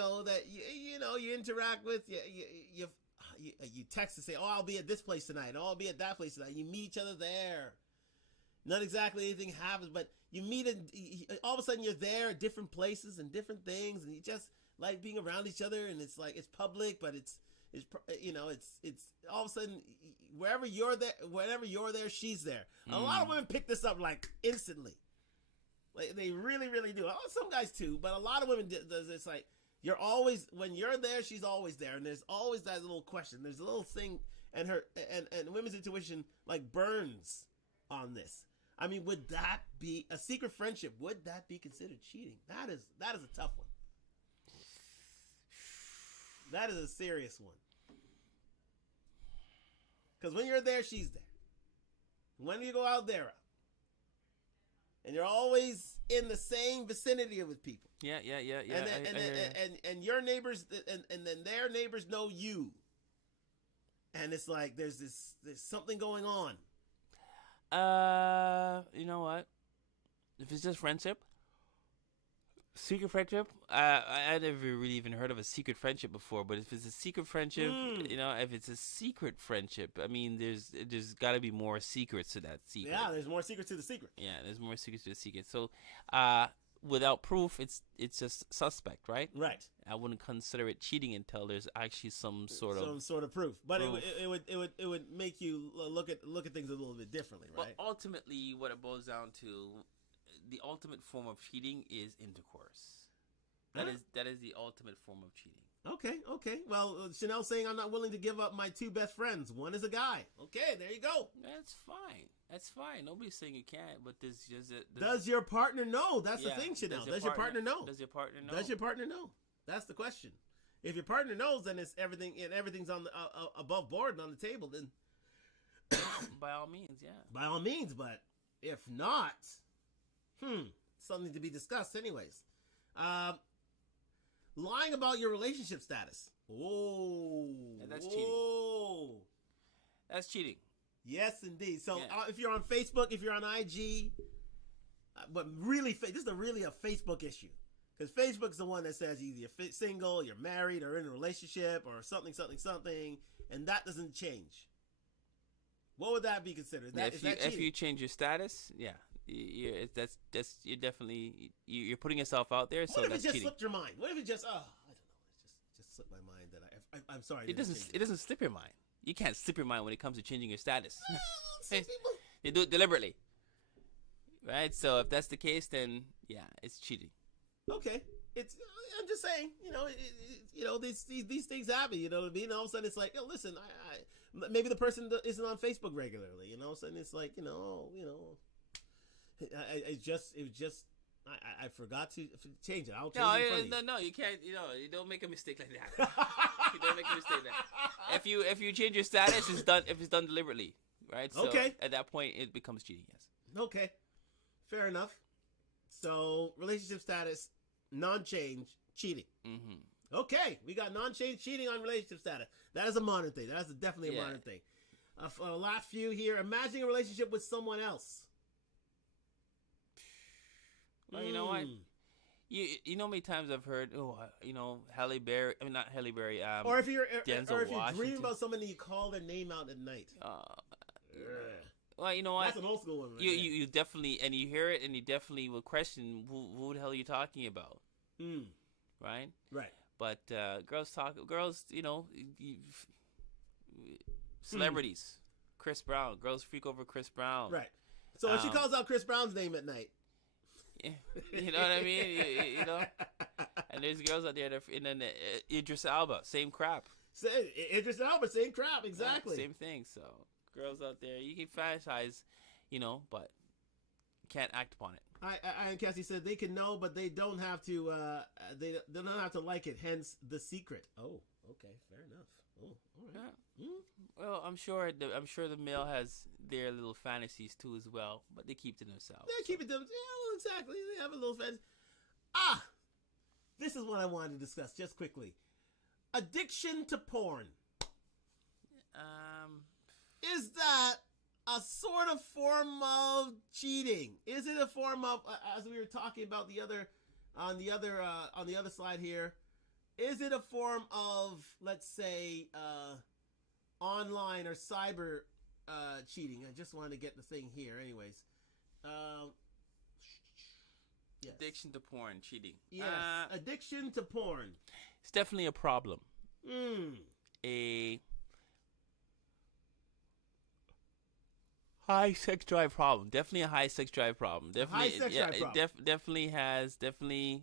interact with. You text to say, "Oh, I'll be at this place tonight. Oh, I'll be at that place tonight." You meet each other there. Not exactly anything happens, but you meet all of a sudden you're there at different places and different things, and you just like being around each other, and it's like it's public, but it's all of a sudden wherever you're there, she's there. A lot of women pick this up like instantly. Like they really, really do. Some guys too, but a lot of women does. It's like you're always when you're there, she's always there, and there's always that little question. There's a little thing, and her and women's intuition like burns on this. I mean, would that be a secret friendship? Would that be considered cheating? That is a tough one. That is a serious one. Because when you're there, she's there. When you go out, they're out. And you're always in the same vicinity with people. Yeah. And your neighbors, and then their neighbors know you. And it's like there's something going on. You know what? If it's just friendship, secret friendship, I never really even heard of a secret friendship before. But if it's a secret friendship, if it's a secret friendship, I mean, there's got to be more secrets to that secret. Yeah, there's more secrets to the secret. Yeah, there's more secrets to the secret. So, without proof, it's just suspect, right? Right. I wouldn't consider it cheating until there's actually some sort of proof. But proof. It would make you look at things a little bit differently, right? But ultimately, what it boils down to, the ultimate form of cheating is intercourse. That is the ultimate form of cheating. Okay. Well, Chanel's saying I'm not willing to give up my two best friends. One is a guy. Okay, there you go. That's fine. Nobody's saying you can't, but does your partner know? That's the thing, Chanel. Does your partner know? Does your partner know? Does your partner know? That's the question. If your partner knows, then it's everything's on the above board and on the table. Then by all means, yeah. By all means, but if not, something to be discussed, anyways. Lying about your relationship status. Oh, that's cheating. That's cheating. Yes, indeed. So if you're on Facebook, if you're on IG, but really, this is really a Facebook issue. Because Facebook's the one that says either you're single, you're married, or in a relationship, or something, and that doesn't change. What would that be considered? If you change your status, you're definitely you're putting yourself out there. So what if that's it just cheating. Slipped your mind? What if it just I don't know, it just slipped my mind that I'm sorry. It doesn't slip your mind. You can't slip your mind when it comes to changing your status. They do it deliberately, right? So if that's the case, then it's cheating. Okay, I'm just saying, these things happen. You know what I mean? All of a sudden, it's like, listen, I maybe the person isn't on Facebook regularly. You know, all of a sudden, it's like, I forgot to change it. I'll change it. No, you can't. You don't make a mistake like that. You don't make a mistake like that. If you change your status, it's done. If it's done deliberately, right? So at that point, it becomes cheating. Yes. Okay, fair enough. So relationship status, non-change, cheating. Mm-hmm. Okay, we got non-change cheating on relationship status. That is a modern thing. That is definitely a modern thing. Last few here. Imagining a relationship with someone else. Well, you know what? You know how many times I've heard, Halle Berry. I mean, not Halle Berry. Or if you're Washington. dreaming about somebody, you call their name out at night. Well, you know what? That's an old school one. Right you definitely, and you hear it, and you definitely will question who the hell are you talking about, right? Right. But girls, celebrities, Chris Brown, girls freak over Chris Brown, right? So when she calls out Chris Brown's name at night, you know what I mean? And there's girls out there that, and then Idris Elba, same crap. Idris Elba, same crap, exactly. Same thing. So girls out there, you can fantasize, but can't act upon it. I and Cassie said they can know, but they don't have to. They don't have to like it. Hence the secret. Oh, okay, fair enough. Oh, all right. Yeah. Well, I'm sure the male has their little fantasies too as well, but they keep to themselves. They keep it to themselves. Yeah, exactly. They have a little fantasy. This is what I wanted to discuss just quickly. Addiction to porn. Is that a sort of form of cheating? Is it a form of, as we were talking about on the other slide here, is it a form of, let's say, online or cyber cheating? I just wanted to get the thing here, anyways. Yes. Addiction to porn, cheating. Yes, addiction to porn. It's definitely a problem. high sex drive problem. Definitely a high sex drive problem. Definitely, high sex drive problem. Definitely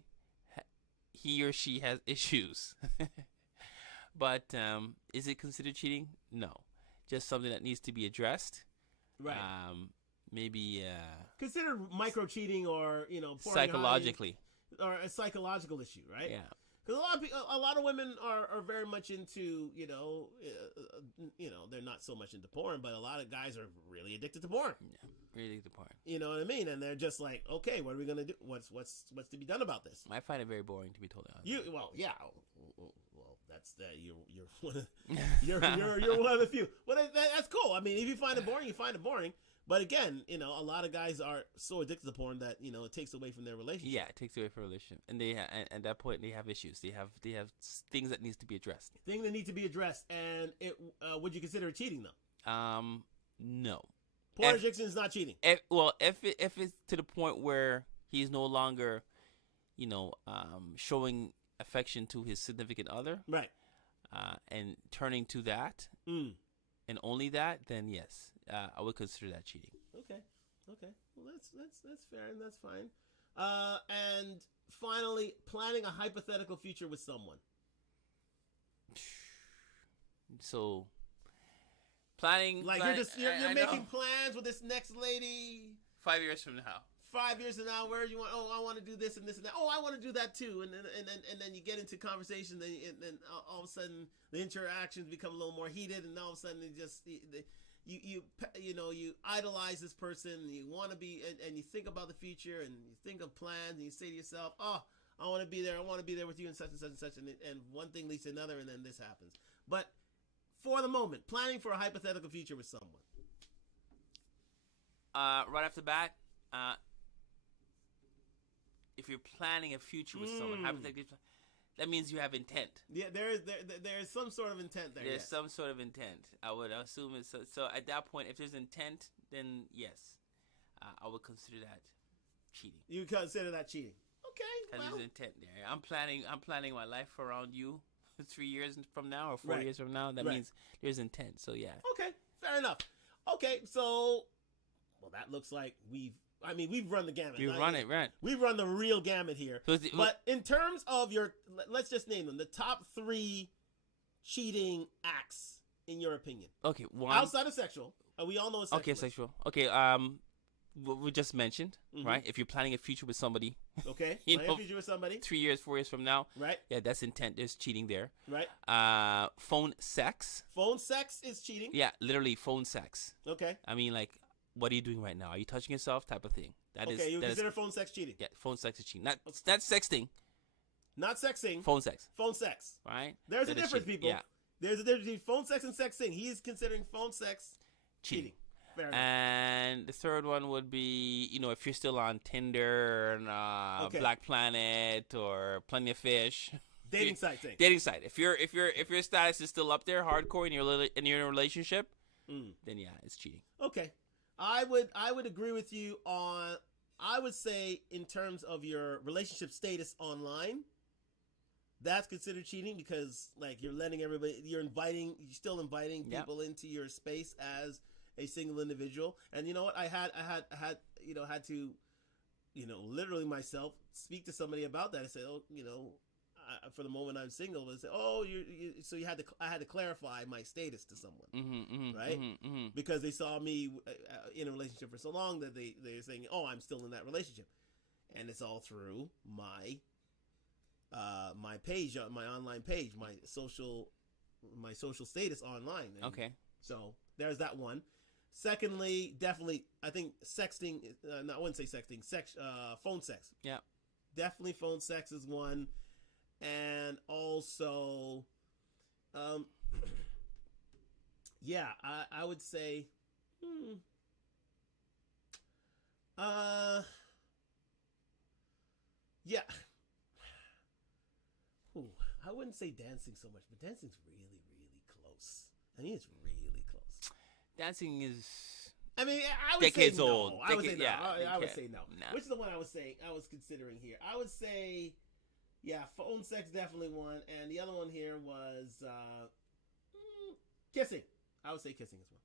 he or she has issues. But is it considered cheating? No, just something that needs to be addressed. Right. Maybe considered micro cheating, or psychologically, or a psychological issue, right? Yeah. Because a lot of women are very much into they're not so much into porn, but a lot of guys are really addicted to porn. Yeah, really addicted to porn. You know what I mean? And they're just like, okay, what are we gonna do? What's to be done about this? I find it very boring, to be totally honest. That's that. You're one of you're one of the few. Well, that's cool. I mean, if you find it boring, you find it boring. But again, a lot of guys are so addicted to porn that it takes away from their relationship. Yeah, it takes away from a relationship, and they at that point they have issues. They have things that needs to be addressed. Things that need to be addressed, and would you consider it cheating though? No. Porn addiction is not cheating. If it's to the point where he's no longer, showing affection to his significant other, right, and turning to that, and only that, then yes. I would consider that cheating. Okay. Well, that's fair and that's fine. And finally, planning a hypothetical future with someone. So, planning you're making plans with this next lady. 5 years from now. 5 years from now, where you want? Oh, I want to do this and this and that. Oh, I want to do that too. And then you get into conversation, and then all of a sudden the interactions become a little more heated, and all of a sudden you idolize this person, and you want to be, and you think about the future, and you think of plans, and you say to yourself, oh, I want to be there with you, and such and such and such, and one thing leads to another, and then this happens. But for the moment, planning for a hypothetical future with someone. Right off the bat, if you're planning a future with someone, hypothetically, that means you have intent. Yeah, there is some sort of intent there. There's some sort of intent. I would assume it's so. At that point, if there's intent, then yes, I would consider that cheating. You consider that cheating? Okay. Because there's intent there. I'm planning my life around you 3 years from now or 4 years from now. That means there's intent. So yeah. Okay, fair enough. Okay, so that looks like we've run the gamut. We've run it, right? We've run the real gamut here. But in terms of let's just name them, the top 3 cheating acts, in your opinion. Okay, one. Outside of sexual. We all know it's sexual. Okay, sexual. Okay, what we just mentioned, right? If you're planning a future with somebody. Okay, planning a future with somebody. 3 years, 4 years from now. Right. Yeah, that's intent. There's cheating there. Right. Phone sex. Phone sex is cheating? Yeah, literally phone sex. Okay. I mean, like, what are you doing right now? Are you touching yourself? Type of thing. You consider phone sex cheating? Yeah, phone sex is cheating. Not sexting. Not sexting. Phone sex. Phone sex. Right? There's a difference, people. Yeah. There's a difference between phone sex and sexting. He is considering phone sex cheating. Fair enough. And the third one would be, if you're still on Tinder and Black Planet or Plenty of Fish. Dating site thing. Dating site. If your status is still up there, hardcore in you're in a relationship, then yeah, it's cheating. Okay. I would agree with you on, I would say in terms of your relationship status online, that's considered cheating because you're letting everybody, you're still inviting people into your space as a single individual. And you know what? I had to, literally myself speak to somebody about that. I said, for the moment I'm single, I said, so I had to clarify my status to someone, right? Because they saw me in a relationship for so long that they're saying, I'm still in that relationship, and it's all through my my page, my online page, my social status online. And okay. So there's that one. Secondly, definitely, I think sexting. I wouldn't say sexting. Phone sex. Yeah. Definitely, phone sex is one. And also, I would say, I wouldn't say dancing so much, but dancing's really, really close. I mean, it's really close. Dancing is. I mean, I would decades say no. old. I would say no. Yeah, I would say no. Nah. Which is the one I was considering here. I would say. Yeah, phone sex definitely one, and the other one here was kissing. I would say kissing as well.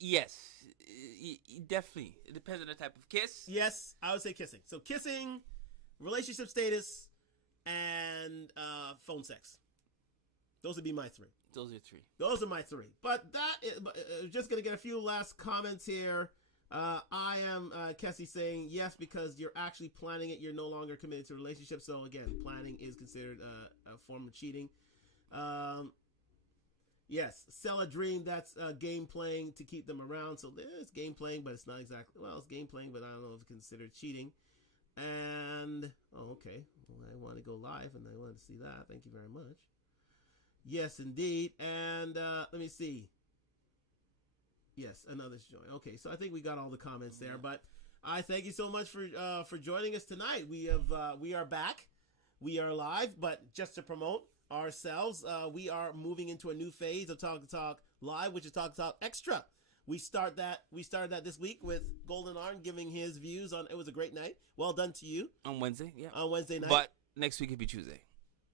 Yes, definitely. It depends on the type of kiss. Yes, I would say kissing. So kissing, relationship status, and phone sex. Those would be my three. Those are three. Those are my three. But that is just going to get a few last comments here. I am Kessie saying yes because you're actually planning it. You're no longer committed to a relationship. So again, planning is considered a form of cheating. Yes, sell a dream. That's game playing to keep them around. So it's game playing, but it's not exactly. Well, it's game playing, but I don't know if it's considered cheating. And okay, well, I want to go live, and I want to see that. Thank you very much. Yes, indeed. And let me see. Yes, another's join. Okay, so I think we got all the comments there. But I thank you so much for joining us tonight. We are back. We are live, but just to promote ourselves, we are moving into a new phase of Talk to Talk Live, which is Talk to Talk Extra. We started that this week with Golden Arm giving his views on. It was a great night. Well done to you on Wednesday. Yeah, on Wednesday night. But next week it'll be Tuesday.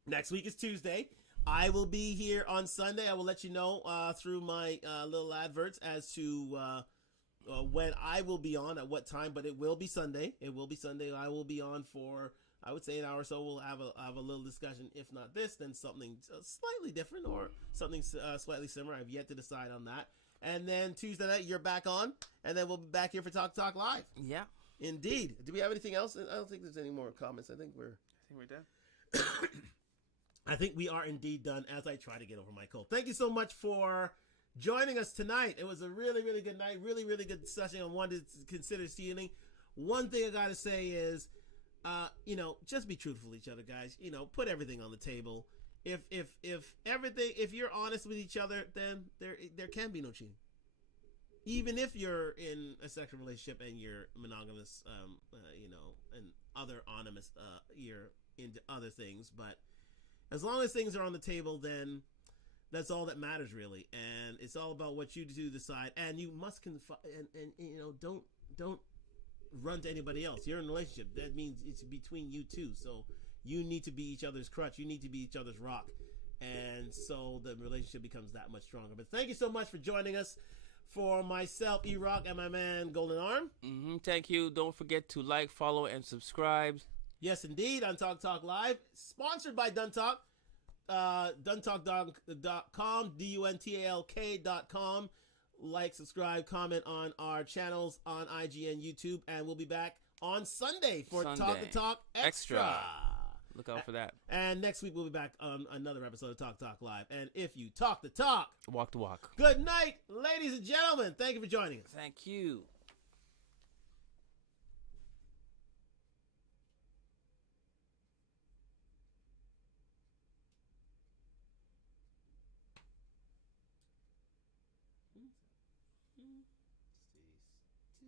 Next week is Tuesday. I will be here on Sunday. I will let you know through my little adverts as to when I will be on, at what time, but it will be Sunday. It will be Sunday. I will be on for, I would say, an hour or so. We'll have a little discussion. If not this, then something slightly different or something slightly similar. I've yet to decide on that. And then Tuesday night, you're back on, and then we'll be back here for Talk Live. Yeah. Indeed. Do we have anything else? I don't think there's any more comments. I think we're done. I think we are indeed done as I try to get over my cold. Thank you so much for joining us tonight. It was a really, really good night. Really, really good discussion on what to consider stealing. One thing I got to say is, just be truthful with each other, guys. Put everything on the table. If you're honest with each other, then there can be no cheating. Even if you're in a sexual relationship and you're monogamous, and other anonymous, you're into other things, but as long as things are on the table, then that's all that matters, really. And it's all about what you do decide. And you must confide, and don't run to anybody else. You're in a relationship. That means it's between you two. So you need to be each other's crutch. You need to be each other's rock. And so the relationship becomes that much stronger. But thank you so much for joining us. For myself, E-Rock, and my man, Golden Arm. Thank you. Don't forget to like, follow, and subscribe. Yes, indeed, on Talk Live. Sponsored by Duntalk. Duntalk.com, DUNTALK.com. Like, subscribe, comment on our channels on IG and YouTube. And we'll be back on Sunday for Talk to Talk Extra. Look out for that. And next week we'll be back on another episode of Talk Live. And if you talk the talk, walk the walk. Good night, ladies and gentlemen. Thank you for joining us. Thank you. Stays 2